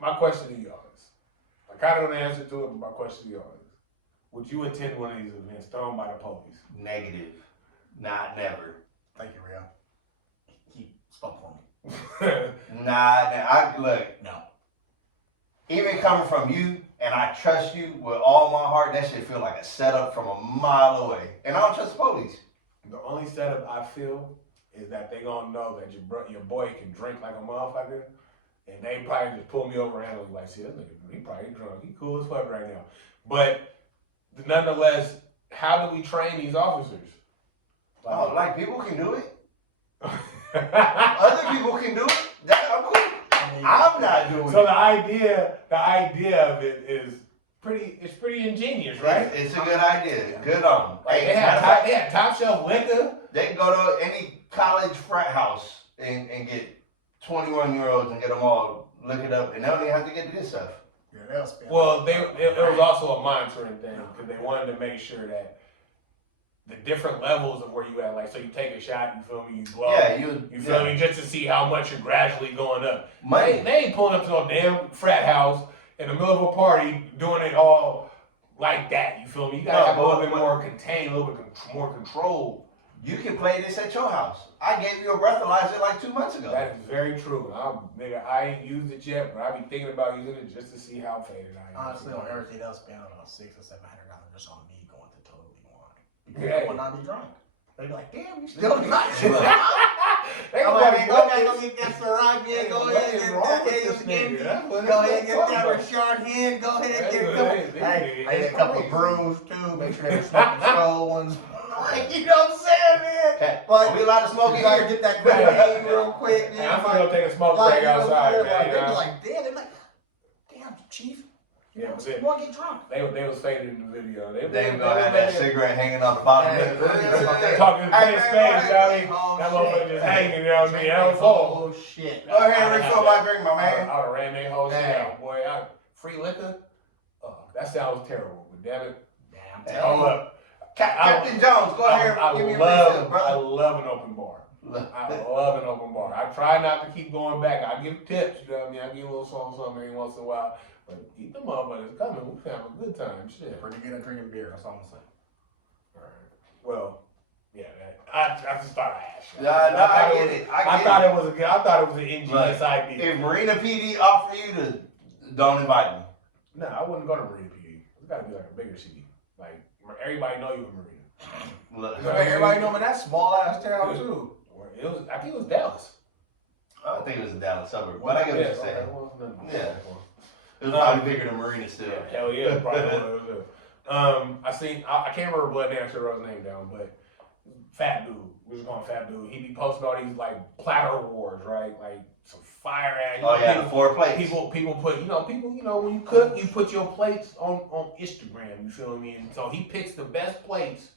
My question to y'all is, I kind of know the answer to it, but my question to y'all is, would you attend one of these events thrown by the police? Negative. Not never. Thank you, Rio. He spoke for me. Look. No. Even coming from you, and I trust you with all my heart, that shit feel like a setup from a mile away. And I don't trust the police. The only setup I feel is that they gonna know that your boy can drink like a motherfucker, and they probably just pull me over and handle me like, see, this nigga, he probably drunk. He cool as fuck right now. But nonetheless, how do we train these officers? Like people can do it. Other people can do it. I'm cool. I'm not doing it. So the idea of it is pretty ingenious, right? It's a good idea. Good on them. Like they had top shelf liquor. They can go to any college frat house and get 21-year-olds and get them all look it up, and they don't even have to get to this stuff. Yeah, they'll spend. Well, it was also a monitoring thing because they wanted to make sure that the different levels of where you at, like, so you take a shot, you feel me, you blow, you feel me, just to see how much you're gradually going up. They ain't pulling up to no damn frat house in the middle of a party doing it all like that, you feel me? You gotta have a little bit more contained, a little bit more control. You can play this at your house. I gave you a breathalyzer like 2 months ago. That is very true. I ain't used it yet, but I be thinking about using it just to see how faded I am. Honestly, on everything else, spend about $600 or $700 just on me going to totally wine. Because Yeah. I will not be drunk. They be like, damn, you still not They I'm gonna like, go ahead, go get that Ciroc hen, go ahead and get that Hazel's go ahead and get that Richard hen, go ahead and get a couple. Hey, I get a couple of brews too, make sure they're smoking skull ones. Like, you know what I'm saying, man? But we allowed to smoke you in gotta here? get that grenade real quick, man. I'm gonna go take a smoke Like, break you know what I'm outside, saying? man. Like, You they be know? like, damn, they're like, damn, chief. Yeah, but You want to get drunk? they was faded in the video. They were gonna have that cigarette hanging off the bottom. Talking to Playing Space, you know what I mean? That motherfucker just hanging, you know what I mean? That was full. Oh, shit. Go ahead and refill my drink, my man. I would've ran that whole shit out, boy. Free liquor? That sounds terrible, but damn it. Damn, Hold up. Captain Jones, go ahead and give me a refill, I brother. love an open bar. I love an open bar. I try not to keep going back. I give tips, you know what I mean? I give a little something every once in a while. But keep the motherfuckers coming. We can have a good time. Shit. Pretty good at drinking beer, that's all I'm saying. All right. Well, yeah, I just thought I asked you. I get it. I thought it was an ingenious idea. If Marina PD offer you to, don't invite me. No, I wouldn't go to Marina PD. It's got to be like a bigger city. Like, everybody know you in Marina. Look, Everybody know me in that small ass town too. I think it was Dallas. I think it was a Dallas suburb, but I get what you're saying. Yeah. It was probably bigger than Marina still. Yeah, hell yeah, probably was. I can't remember Blood Dancer wrote his name down, but Fat Dude, we was calling Fat Dude. He be posting all these like platter wars, right? Like some fire ass. Oh yeah, the 4 plates. People put, when you cook, you put your plates on Instagram. You feel me? And so he picks the best plates,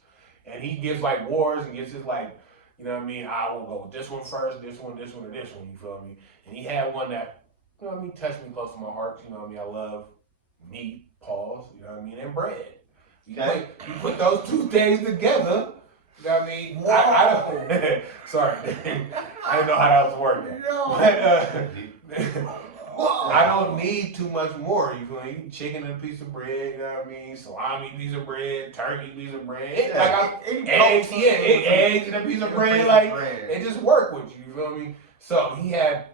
and he gives like wars and gives his like, you know what I mean? I will go with this one first, this one, or this one. You feel me? And he had one that, you know what I mean, touched me close to my heart. You know what I mean? I love meat, paws, you know what I mean, and bread. You put those two things together. You know what I mean? I don't. Sorry, I didn't know how that was working. I don't need too much more. You feel me? Chicken and a piece of bread. You know what I mean? Salami piece of bread, turkey piece of bread. Eggs and a piece of bread. Like it just work with you. You feel me? So he had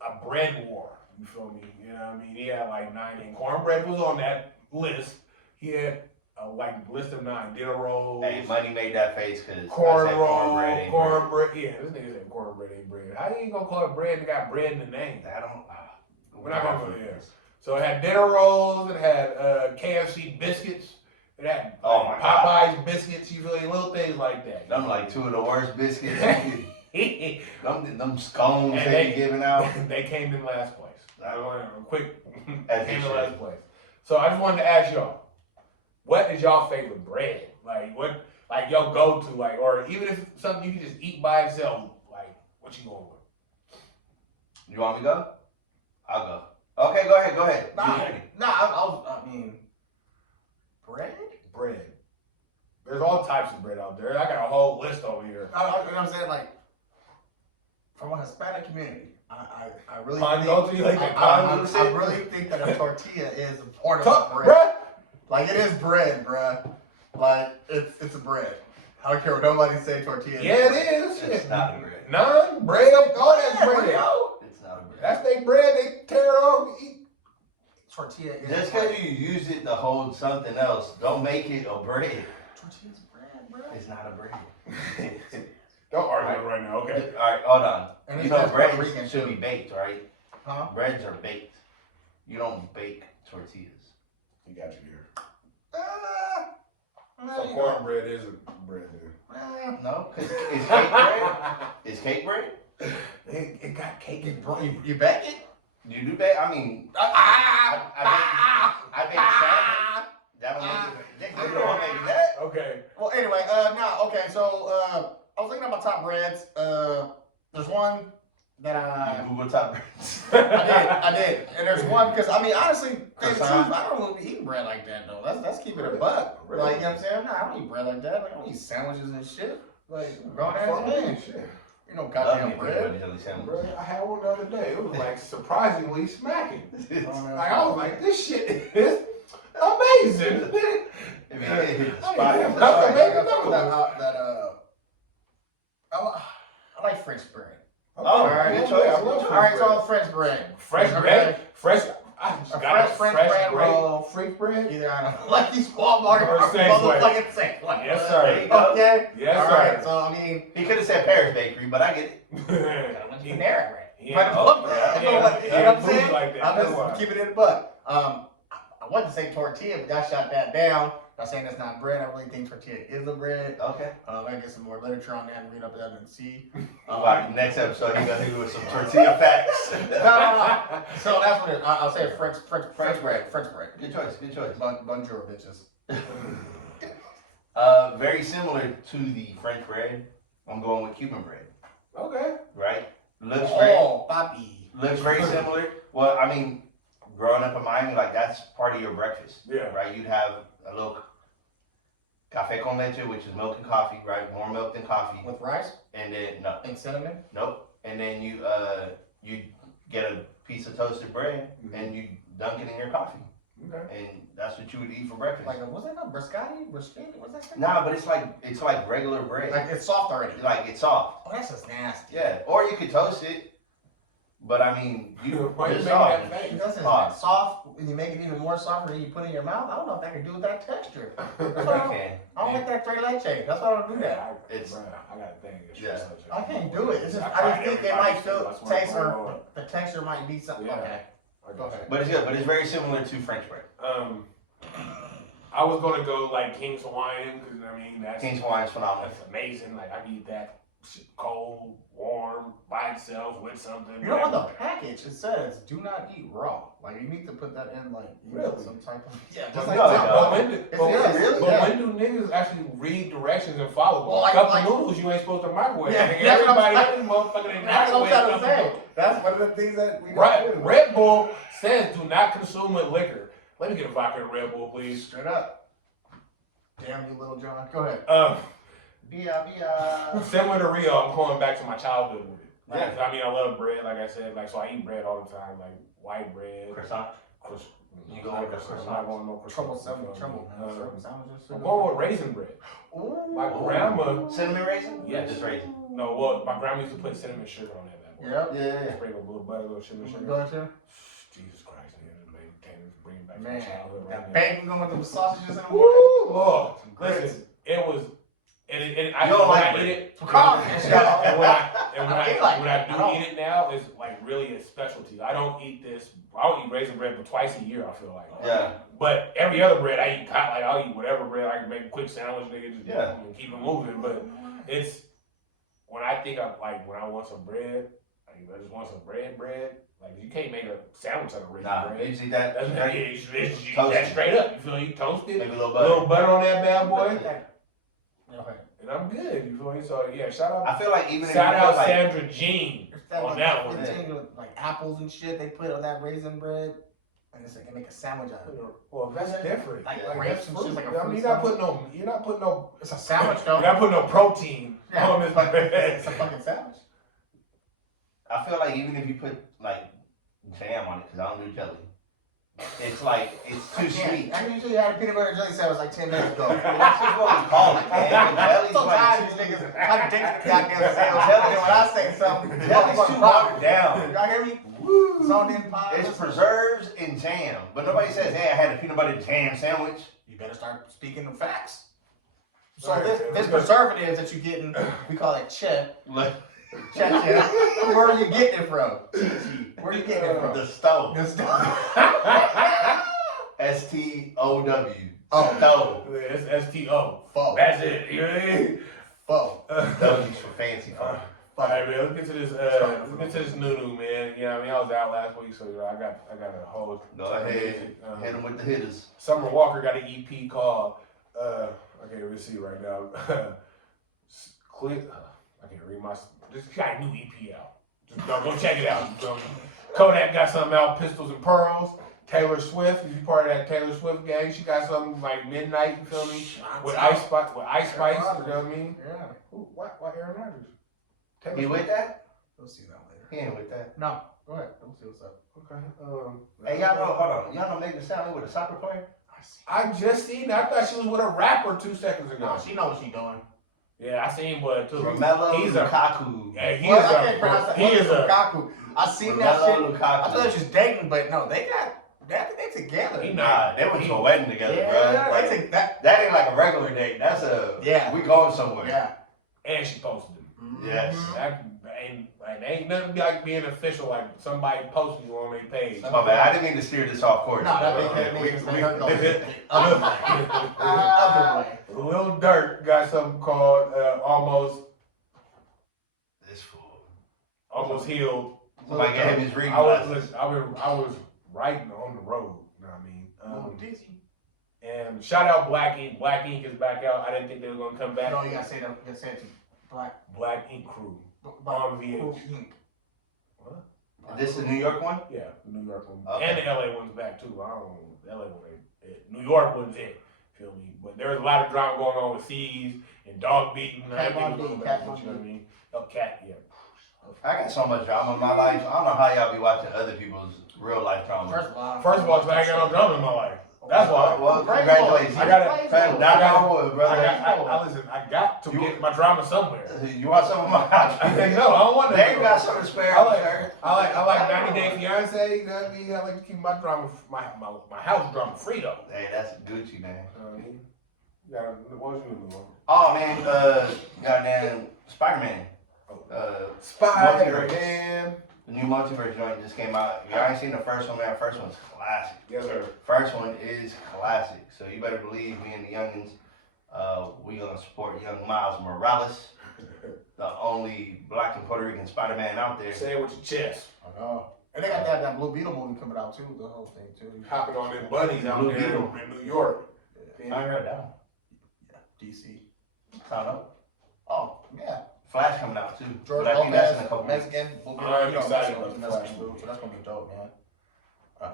a bread war. You feel me? You know what I mean? He had like 9, and cornbread was on that list. He had a list of 9 dinner rolls. Hey, Money made that face because cornbread. Yeah, this nigga said cornbread ain't bread. How you ain't gonna call it bread and got bread in the name? We're not gonna go there. So it had dinner rolls. It had KFC biscuits. It had Popeyes biscuits. You feel me? Little things like that. Them like 2 of the worst biscuits. them scones they giving out. They came in last place. I want a quick came in last place. So I just wanted to ask y'all, what is y'all favorite bread? Like what, like y'all go to, like, or even if something you can just eat by itself, like what you going with? You want me to go? I'll go. Okay, go ahead. I mean, bread. Bread. There's all types of bread out there. I got a whole list over here. You know what I'm saying? Like, from a Hispanic community, I really I really think that a tortilla is a part of bread. Bread? Like, it is bread, bruh. Like, it's a bread. I don't care what nobody say tortilla. Yeah, it is. It's not a bread. None bread. All that bread. It's not a bread. That's their bread. They tear it off. Eat. Tortilla is Just because you use it to hold something else, don't make it a bread. Tortilla's bread, bro. It's not a bread. Don't argue right now, okay? All right, hold on. And You it's know, breads Puerto Rican, should too. be baked, right? Huh? Breads are baked. You don't bake tortillas. You got you here. No, So you cornbread is a bread, dude. don't. No, because it's cake bread. Is cake bread? It got cake and bread. You bake it? You do bake? I mean, I bake salmon. That don't make it. You don't make that. Okay. Well, anyway, so I was looking at my top breads. There's one that You Google top breads. I did. And there's one, because, I mean, honestly, to tell you the truth, Croissant. I don't really be eating bread like that, though. Let's keep it a buck. Really? Like, you know what I'm saying? Nah, I don't eat bread like that. Like, I don't eat sandwiches and shit. Like, grown ass man. Shit. You know, Love goddamn me bread. peanut jelly sandwich. Bro, I had one the other day. It was like surprisingly smacking. It's- Like I was like, this shit is amazing. I mean, it hit the I spot. mean, every that's time. amazing. I like French bread. Oh, alright, good choice. Alright, so French bread. Fresh bread, fresh. I just A got fresh French bread roll. French bread. Either I don't like these Walmart or Safeway. motherfucking Safeway. Yes, There sir. you go. Okay. Yes, Alright, sir. so I mean, He could have said Paris Bakery, but I get it. Panera bread. Yeah. Oh, You know yeah. what I'm saying? Like that. I'm That's why. just keeping it a buck. I wanted to say tortilla, but I shot that down. By saying that's not bread, I really think tortilla is a bread. Okay. I get some more literature on that and read up that and see. Right, next episode, you're gonna do with some tortilla facts. No. So that's what I'll say. French bread. Good choice. Bonjour, bitches. Very similar to the French bread. I'm going with Cuban bread. Okay. Right? Looks very, Oh, papi. looks very similar. Well, I mean, growing up in Miami, like that's part of your breakfast. Yeah. Right? You'd have a little café con leche, which is milk and coffee, right? More milk than coffee. With rice And then and cinnamon. nope. And then you get a piece of toasted bread and you dunk it in your coffee. Okay. And that's what you would eat for breakfast. Like what's that called? Biscotti? What's that? Nah, but it's like regular bread. Like it's soft already. Like it's soft. Oh, that's just nasty. Yeah. Or you could toast it. But I mean, Why you it's making soft. that face? That's Hard. soft, and you make it even more softer than you put it in your mouth. I don't know if that can do with that texture. You can. I don't like that tres leche. That's why I don't do that. It's- I got a thing against Yeah. such I can't do it. It's just, I tried just think they everybody might too, feel that's why taste I'm or going. the texture might be something. Yeah. Okay. Go ahead. But it's good. But it's very similar to French bread. I was gonna go like King's Hawaiian because I mean King's Hawaiian is phenomenal. that's amazing. Like I eat that shit cold, warm, by itself with something. You know, on the whatever. package it says do not eat raw. Like you need to put that in like Really? some type of But like no, that. no. But when do, but yeah, when- really? but Yeah. when do niggas actually read directions and follow them? Well, like- Cup like- of noodles you ain't supposed to microwave. Yeah, Nigga, that's what I'm everybody in this motherfucker ain't That's what I'm microwave trying to cup of say. noodles. That's one of the things that we Right, don't do. Red Bull says do not consume with liquor. Let me get a vodka and Red Bull, please. Straight up. Damn you, Little John. Go ahead. Bia. Similar to Rio, I'm going back to my childhood with it. Yeah. I mean, I love bread, like I said. Like, so I eat bread all the time, like white bread. Croissant. You go with croissant. I'm not going no croissant. Trouble. Sandwiches. I'm going with raisin bread. Ooh. My grandma, Cinnamon raisin? Yes. Just raisin. no, well, my grandma used to put cinnamon sugar on that bad boy. Yep. Yeah. Sprinkle a little butter, a little cinnamon You sugar. going to? Jesus Christ, man, can't bring it back to Man, my childhood that right now. bacon going with the sausages in the morning. Woo, Lord. Grits. Listen, it was, and I You don't when like I bread. eat it. Coffee. And when I feel like when I it. do I don't. eat it now, it's like really a specialty. I don't eat this. I don't eat raisin bread but twice a year. I feel like. Yeah. But every other bread I eat, like I'll eat whatever bread I can make a quick sandwich, nigga, just Yeah. and keep it moving. But it's when I think of like when I want some bread, like I just want some bread. Like you can't make a sandwich out of raisin Nah, bread. usually that. That's that it's Toasted. that straight up. You feel me? You toast it, maybe a little a butter. little butter on that bad boy, Okay. and I'm good. You feel me? So yeah, shout out. I feel like even if you Shout put out like, Sandra Jean. that On like, that one, with like apples and shit they put on that raisin bread, and it's like they make a sandwich out of it. Well, that's different. Like Like, grapes that's and fruit. shit, like a I mean, fruit you're not putting no. It's a sandwich though. You're not putting no protein on this but bread. it's a fucking sandwich. I feel like even if you put like jam on it, because I don't do jelly, it's like it's too sweet. I usually had a peanut butter and jelly sandwich like 10 minutes ago. That's just what we call it, man. But I'm jelly's so like tired of these niggas contradicting the goddamn sales. And when I say something, jelly's too watered down. Y'all hear me? Zoned in pie. It's preserves and jam, but nobody says, "Hey, I had a peanut butter jam sandwich." You better start speaking the facts. So Right, this preservatives that you're getting, we call it chip. Look, Cha-cha. Where are you getting it from? Where are you getting it from? the stove. The stuff. STOW. Oh. Stove. It's STO. Pho. That's it. You know what I mean? Pho. W's for fancy folk. All right, man. Let's get to this noodle, man. Yeah, I mean, I was out last week, so I got a whole. Go ahead. Hit them with the hitters. Summer Walker got an EP called. I can't really see right now. I can't read my. This got a new EP out. Just go check it out. Kodak got something out. Pistols and Pearls. Taylor Swift, if you part of that Taylor Swift gang, she got something like Midnight. You feel me? With Ice Spice. You know what I mean? Yeah. Ooh, what Aaron Rodgers? Taylor You Swift. with that? We'll see that later. He ain't with that. No. Go ahead. We'll see what's up. Okay. Hey, y'all know, hold on. Y'all know Megan Thee Stallion with a soccer player? I just seen that. I thought she was with a rapper 2 seconds ago. No, she know what she doing. Yeah, I seen what too. Romelu He's Lukaku. Yeah, he Well, is I can't pronounce that. He is a. Lukaku. I seen that shit. Romelu I thought they Lukaku. was just dating, but no, they together. He Nah, they went to a wedding together, Yeah, bro. Like, they take that. that ain't like a regular date. That's a, Yeah. we going somewhere. Yeah. And she posted him. Yes. That ain't nothing like being official. Like somebody posted you on their page. My bad. I didn't mean to steer this off course. No, that makes her go the other way. Lil Durk got something called This fool. Almost Healed. Somebody gave him his reading I glasses. was writing on the road. You know what I mean? Dizzy. And shout out Black Ink. Black Ink is back out. I didn't think they were gonna come back. No, you gotta say that. You gotta say it to Black Ink Crew. Black VH. What? Is this the New York one? Yeah, the New York one. Okay. And the LA one's back too. I don't know. The LA one ain't it. New York one's it. Feel me? But there's a lot of drama going on with C's and dog beating and everything. You know what I mean? Oh, Cat, yeah. I got so much drama in my life. I don't know how y'all be watching other people's real life drama. First of all, I ain't got no drama in my life. That's why. Well, congratulations. I got it. Knock on wood, brother. I got to get my drama somewhere. You want some of my house? No, I don't want that. They ain't got something to spare. I like 90 Day Fiance. You know what I mean? I like to keep my drama, my house drama free though. Hey, that's Gucci, man. What was you doing? Oh man, goddamn Spider-Man. Spider-Man. The new multiverse joint just came out. If y'all ain't seen the first one, man, first one's classic. Yes, sir. First one is classic. So you better believe me and the youngins, we gonna support young Miles Morales, the only black and Puerto Rican Spider-Man out there. Say it with your chest. I know. And they got that Blue Beetle movie coming out too. The whole thing too. Hopping on them bunnies out Blue there Beetle. in New York. I ain't heard that one. Yeah, DC. Sound up. Oh, yeah. Flash coming out too. George But I think that's in a Lopez, couple weeks. Mexican. Blue Beetle, I'm you know, excited Mexico, about the Mexican Flash dude, movie. so that's gonna be dope, man.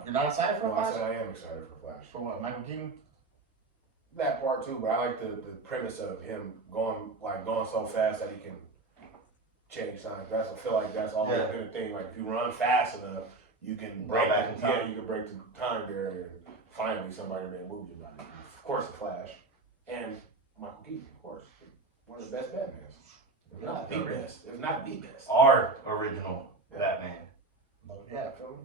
You're not excited for Well, Flash? I said I am excited for Flash. For what? Michael Keaton? That part too, but I like the premise of him going so fast that he can change time. I feel like that's always Yeah. been a thing. Like if you run fast enough, you can Go back in time. Yeah, you can break the time barrier and finally somebody made a movie about it. Of course, the Flash and Michael Keaton, of course, one of the best Batmans. If not the best. If not the best. Our original Batman. Yeah, feel me?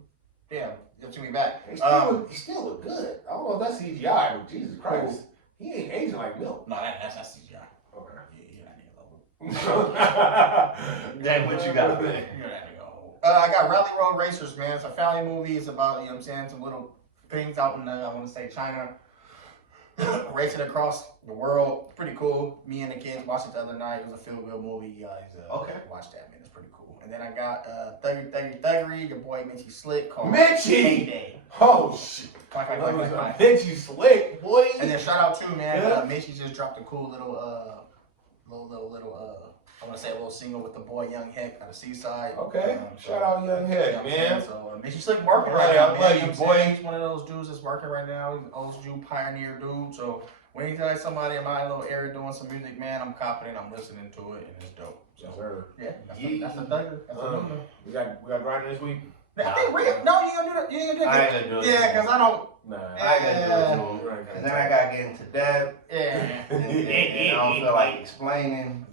Yeah, good to be back. He still look good. I don't know if that's CGI, but Jesus Christ, he ain't aging like milk. No, that's CGI. Okay. Yeah, that nigga level. Then what you got, man? Yeah, that nigga old. I got Rally Road Racers, man. It's a family movie. It's about, you know what I'm saying, some little things out in, I want to say, China. Racing across the world. Pretty cool. Me and the kids watched it the other night. It was a feel-good movie. You guys watch that, man. It's pretty cool. And then I got Thuggery, your boy Mitchie Slick called Mitchie! Heyday. Oh shit! Like, Mitchie Slick, boy. and then shout out to man, Mitchie just dropped a cool little I want to say a little single with the boy Young Heck out of Seaside. Okay, shout out Young Heck, man. So, he's still working Right, right now, I man. love you, know what I'm boy. saying? He's one of those dudes that's working right now. He's an old Jew pioneer dude. So when you like somebody in my little area doing some music, man, I'm confident. I'm listening to it, and it's dope. So, Yes, sir. yeah, that's the thing. That's the number. We got grinding this week. I think Rhea. No, you ain't gonna do that. You ain't gonna do I that. ain't gonna do it. Yeah, because I don't. Nah, I ain't gonna do it to him. Right. Cause then I gotta get into depth, Yeah. and I don't feel like explaining.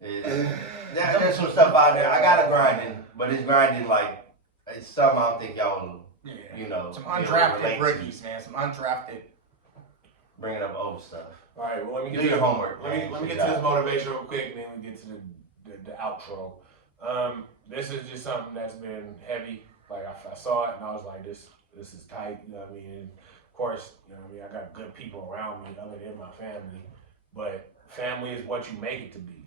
Yeah. There's some stuff out there. I gotta grinding, but it's grinding like it's something I don't think y'all, Yeah. you know, Some be able to undrafted relate to. rookies, man. Some undrafted. Bringing up old stuff. All right, well, let me Do get to your homework. Let man. me get to this motivation real quick, and then we get to the outro. This is just something that's been heavy. Like I saw it, and I was like, this is tight. You know what I mean? And of course, you know what I mean. I got good people around me, other than my family. But family is what you make it to be.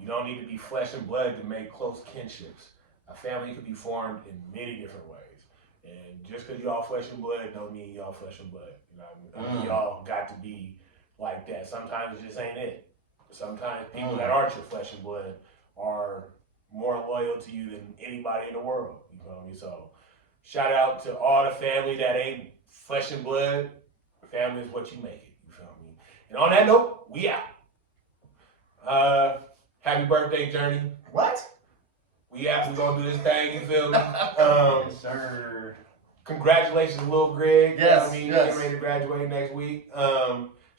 You don't need to be flesh and blood to make close kinships. A family could be formed in many different ways. And just because y'all flesh and blood don't mean y'all flesh and blood. You know what I mean? Y'all got to be like that. Sometimes it just ain't it. Sometimes people that aren't your flesh and blood are more loyal to you than anybody in the world. You feel me? So shout out to all the family that ain't flesh and blood. Family is what you make it. You feel me? And on that note, we out. Happy birthday, Journey. What? We out. We gonna do this thing. You feel me? Yes, sir. Congratulations, Lil Greg. Yes, You know what I mean, yes. getting ready to graduate next week.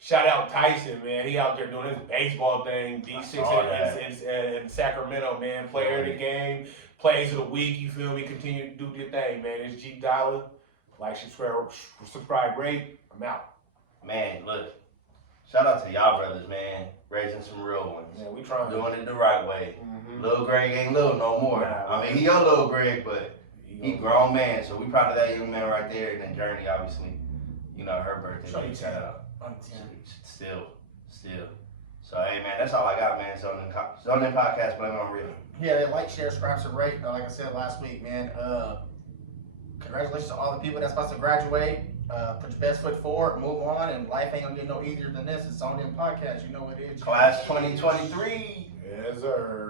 Shout out Tyson, man. He out there doing his baseball thing. D6 in Sacramento, man. Player of the game, plays of the week. You feel me? Continue to do your thing, man. It's G Dollar. Like, subscribe, rate. I'm out. Man, look. Shout out to y'all brothers, man. Raising some real ones. Yeah, we trying. Doing it the right way. Mm-hmm. Lil Greg ain't little no more. Nah, I mean, he your Lil Greg, but he grown man. So we proud of that young man right there. And then Journey, obviously, you know, her birthday. Show you Shout 10. out. On 10. Still. So, hey, man, that's all I got, man. Zoning Podcast, Blame on Real. Yeah, like, share, subscribe, and rate. Like I said last week, man. Congratulations to all the people that's about to graduate. Put your best foot forward, move on, and life ain't gonna get no easier than this. It's on them podcast. You know what it is. Class 2023. Yes, sir.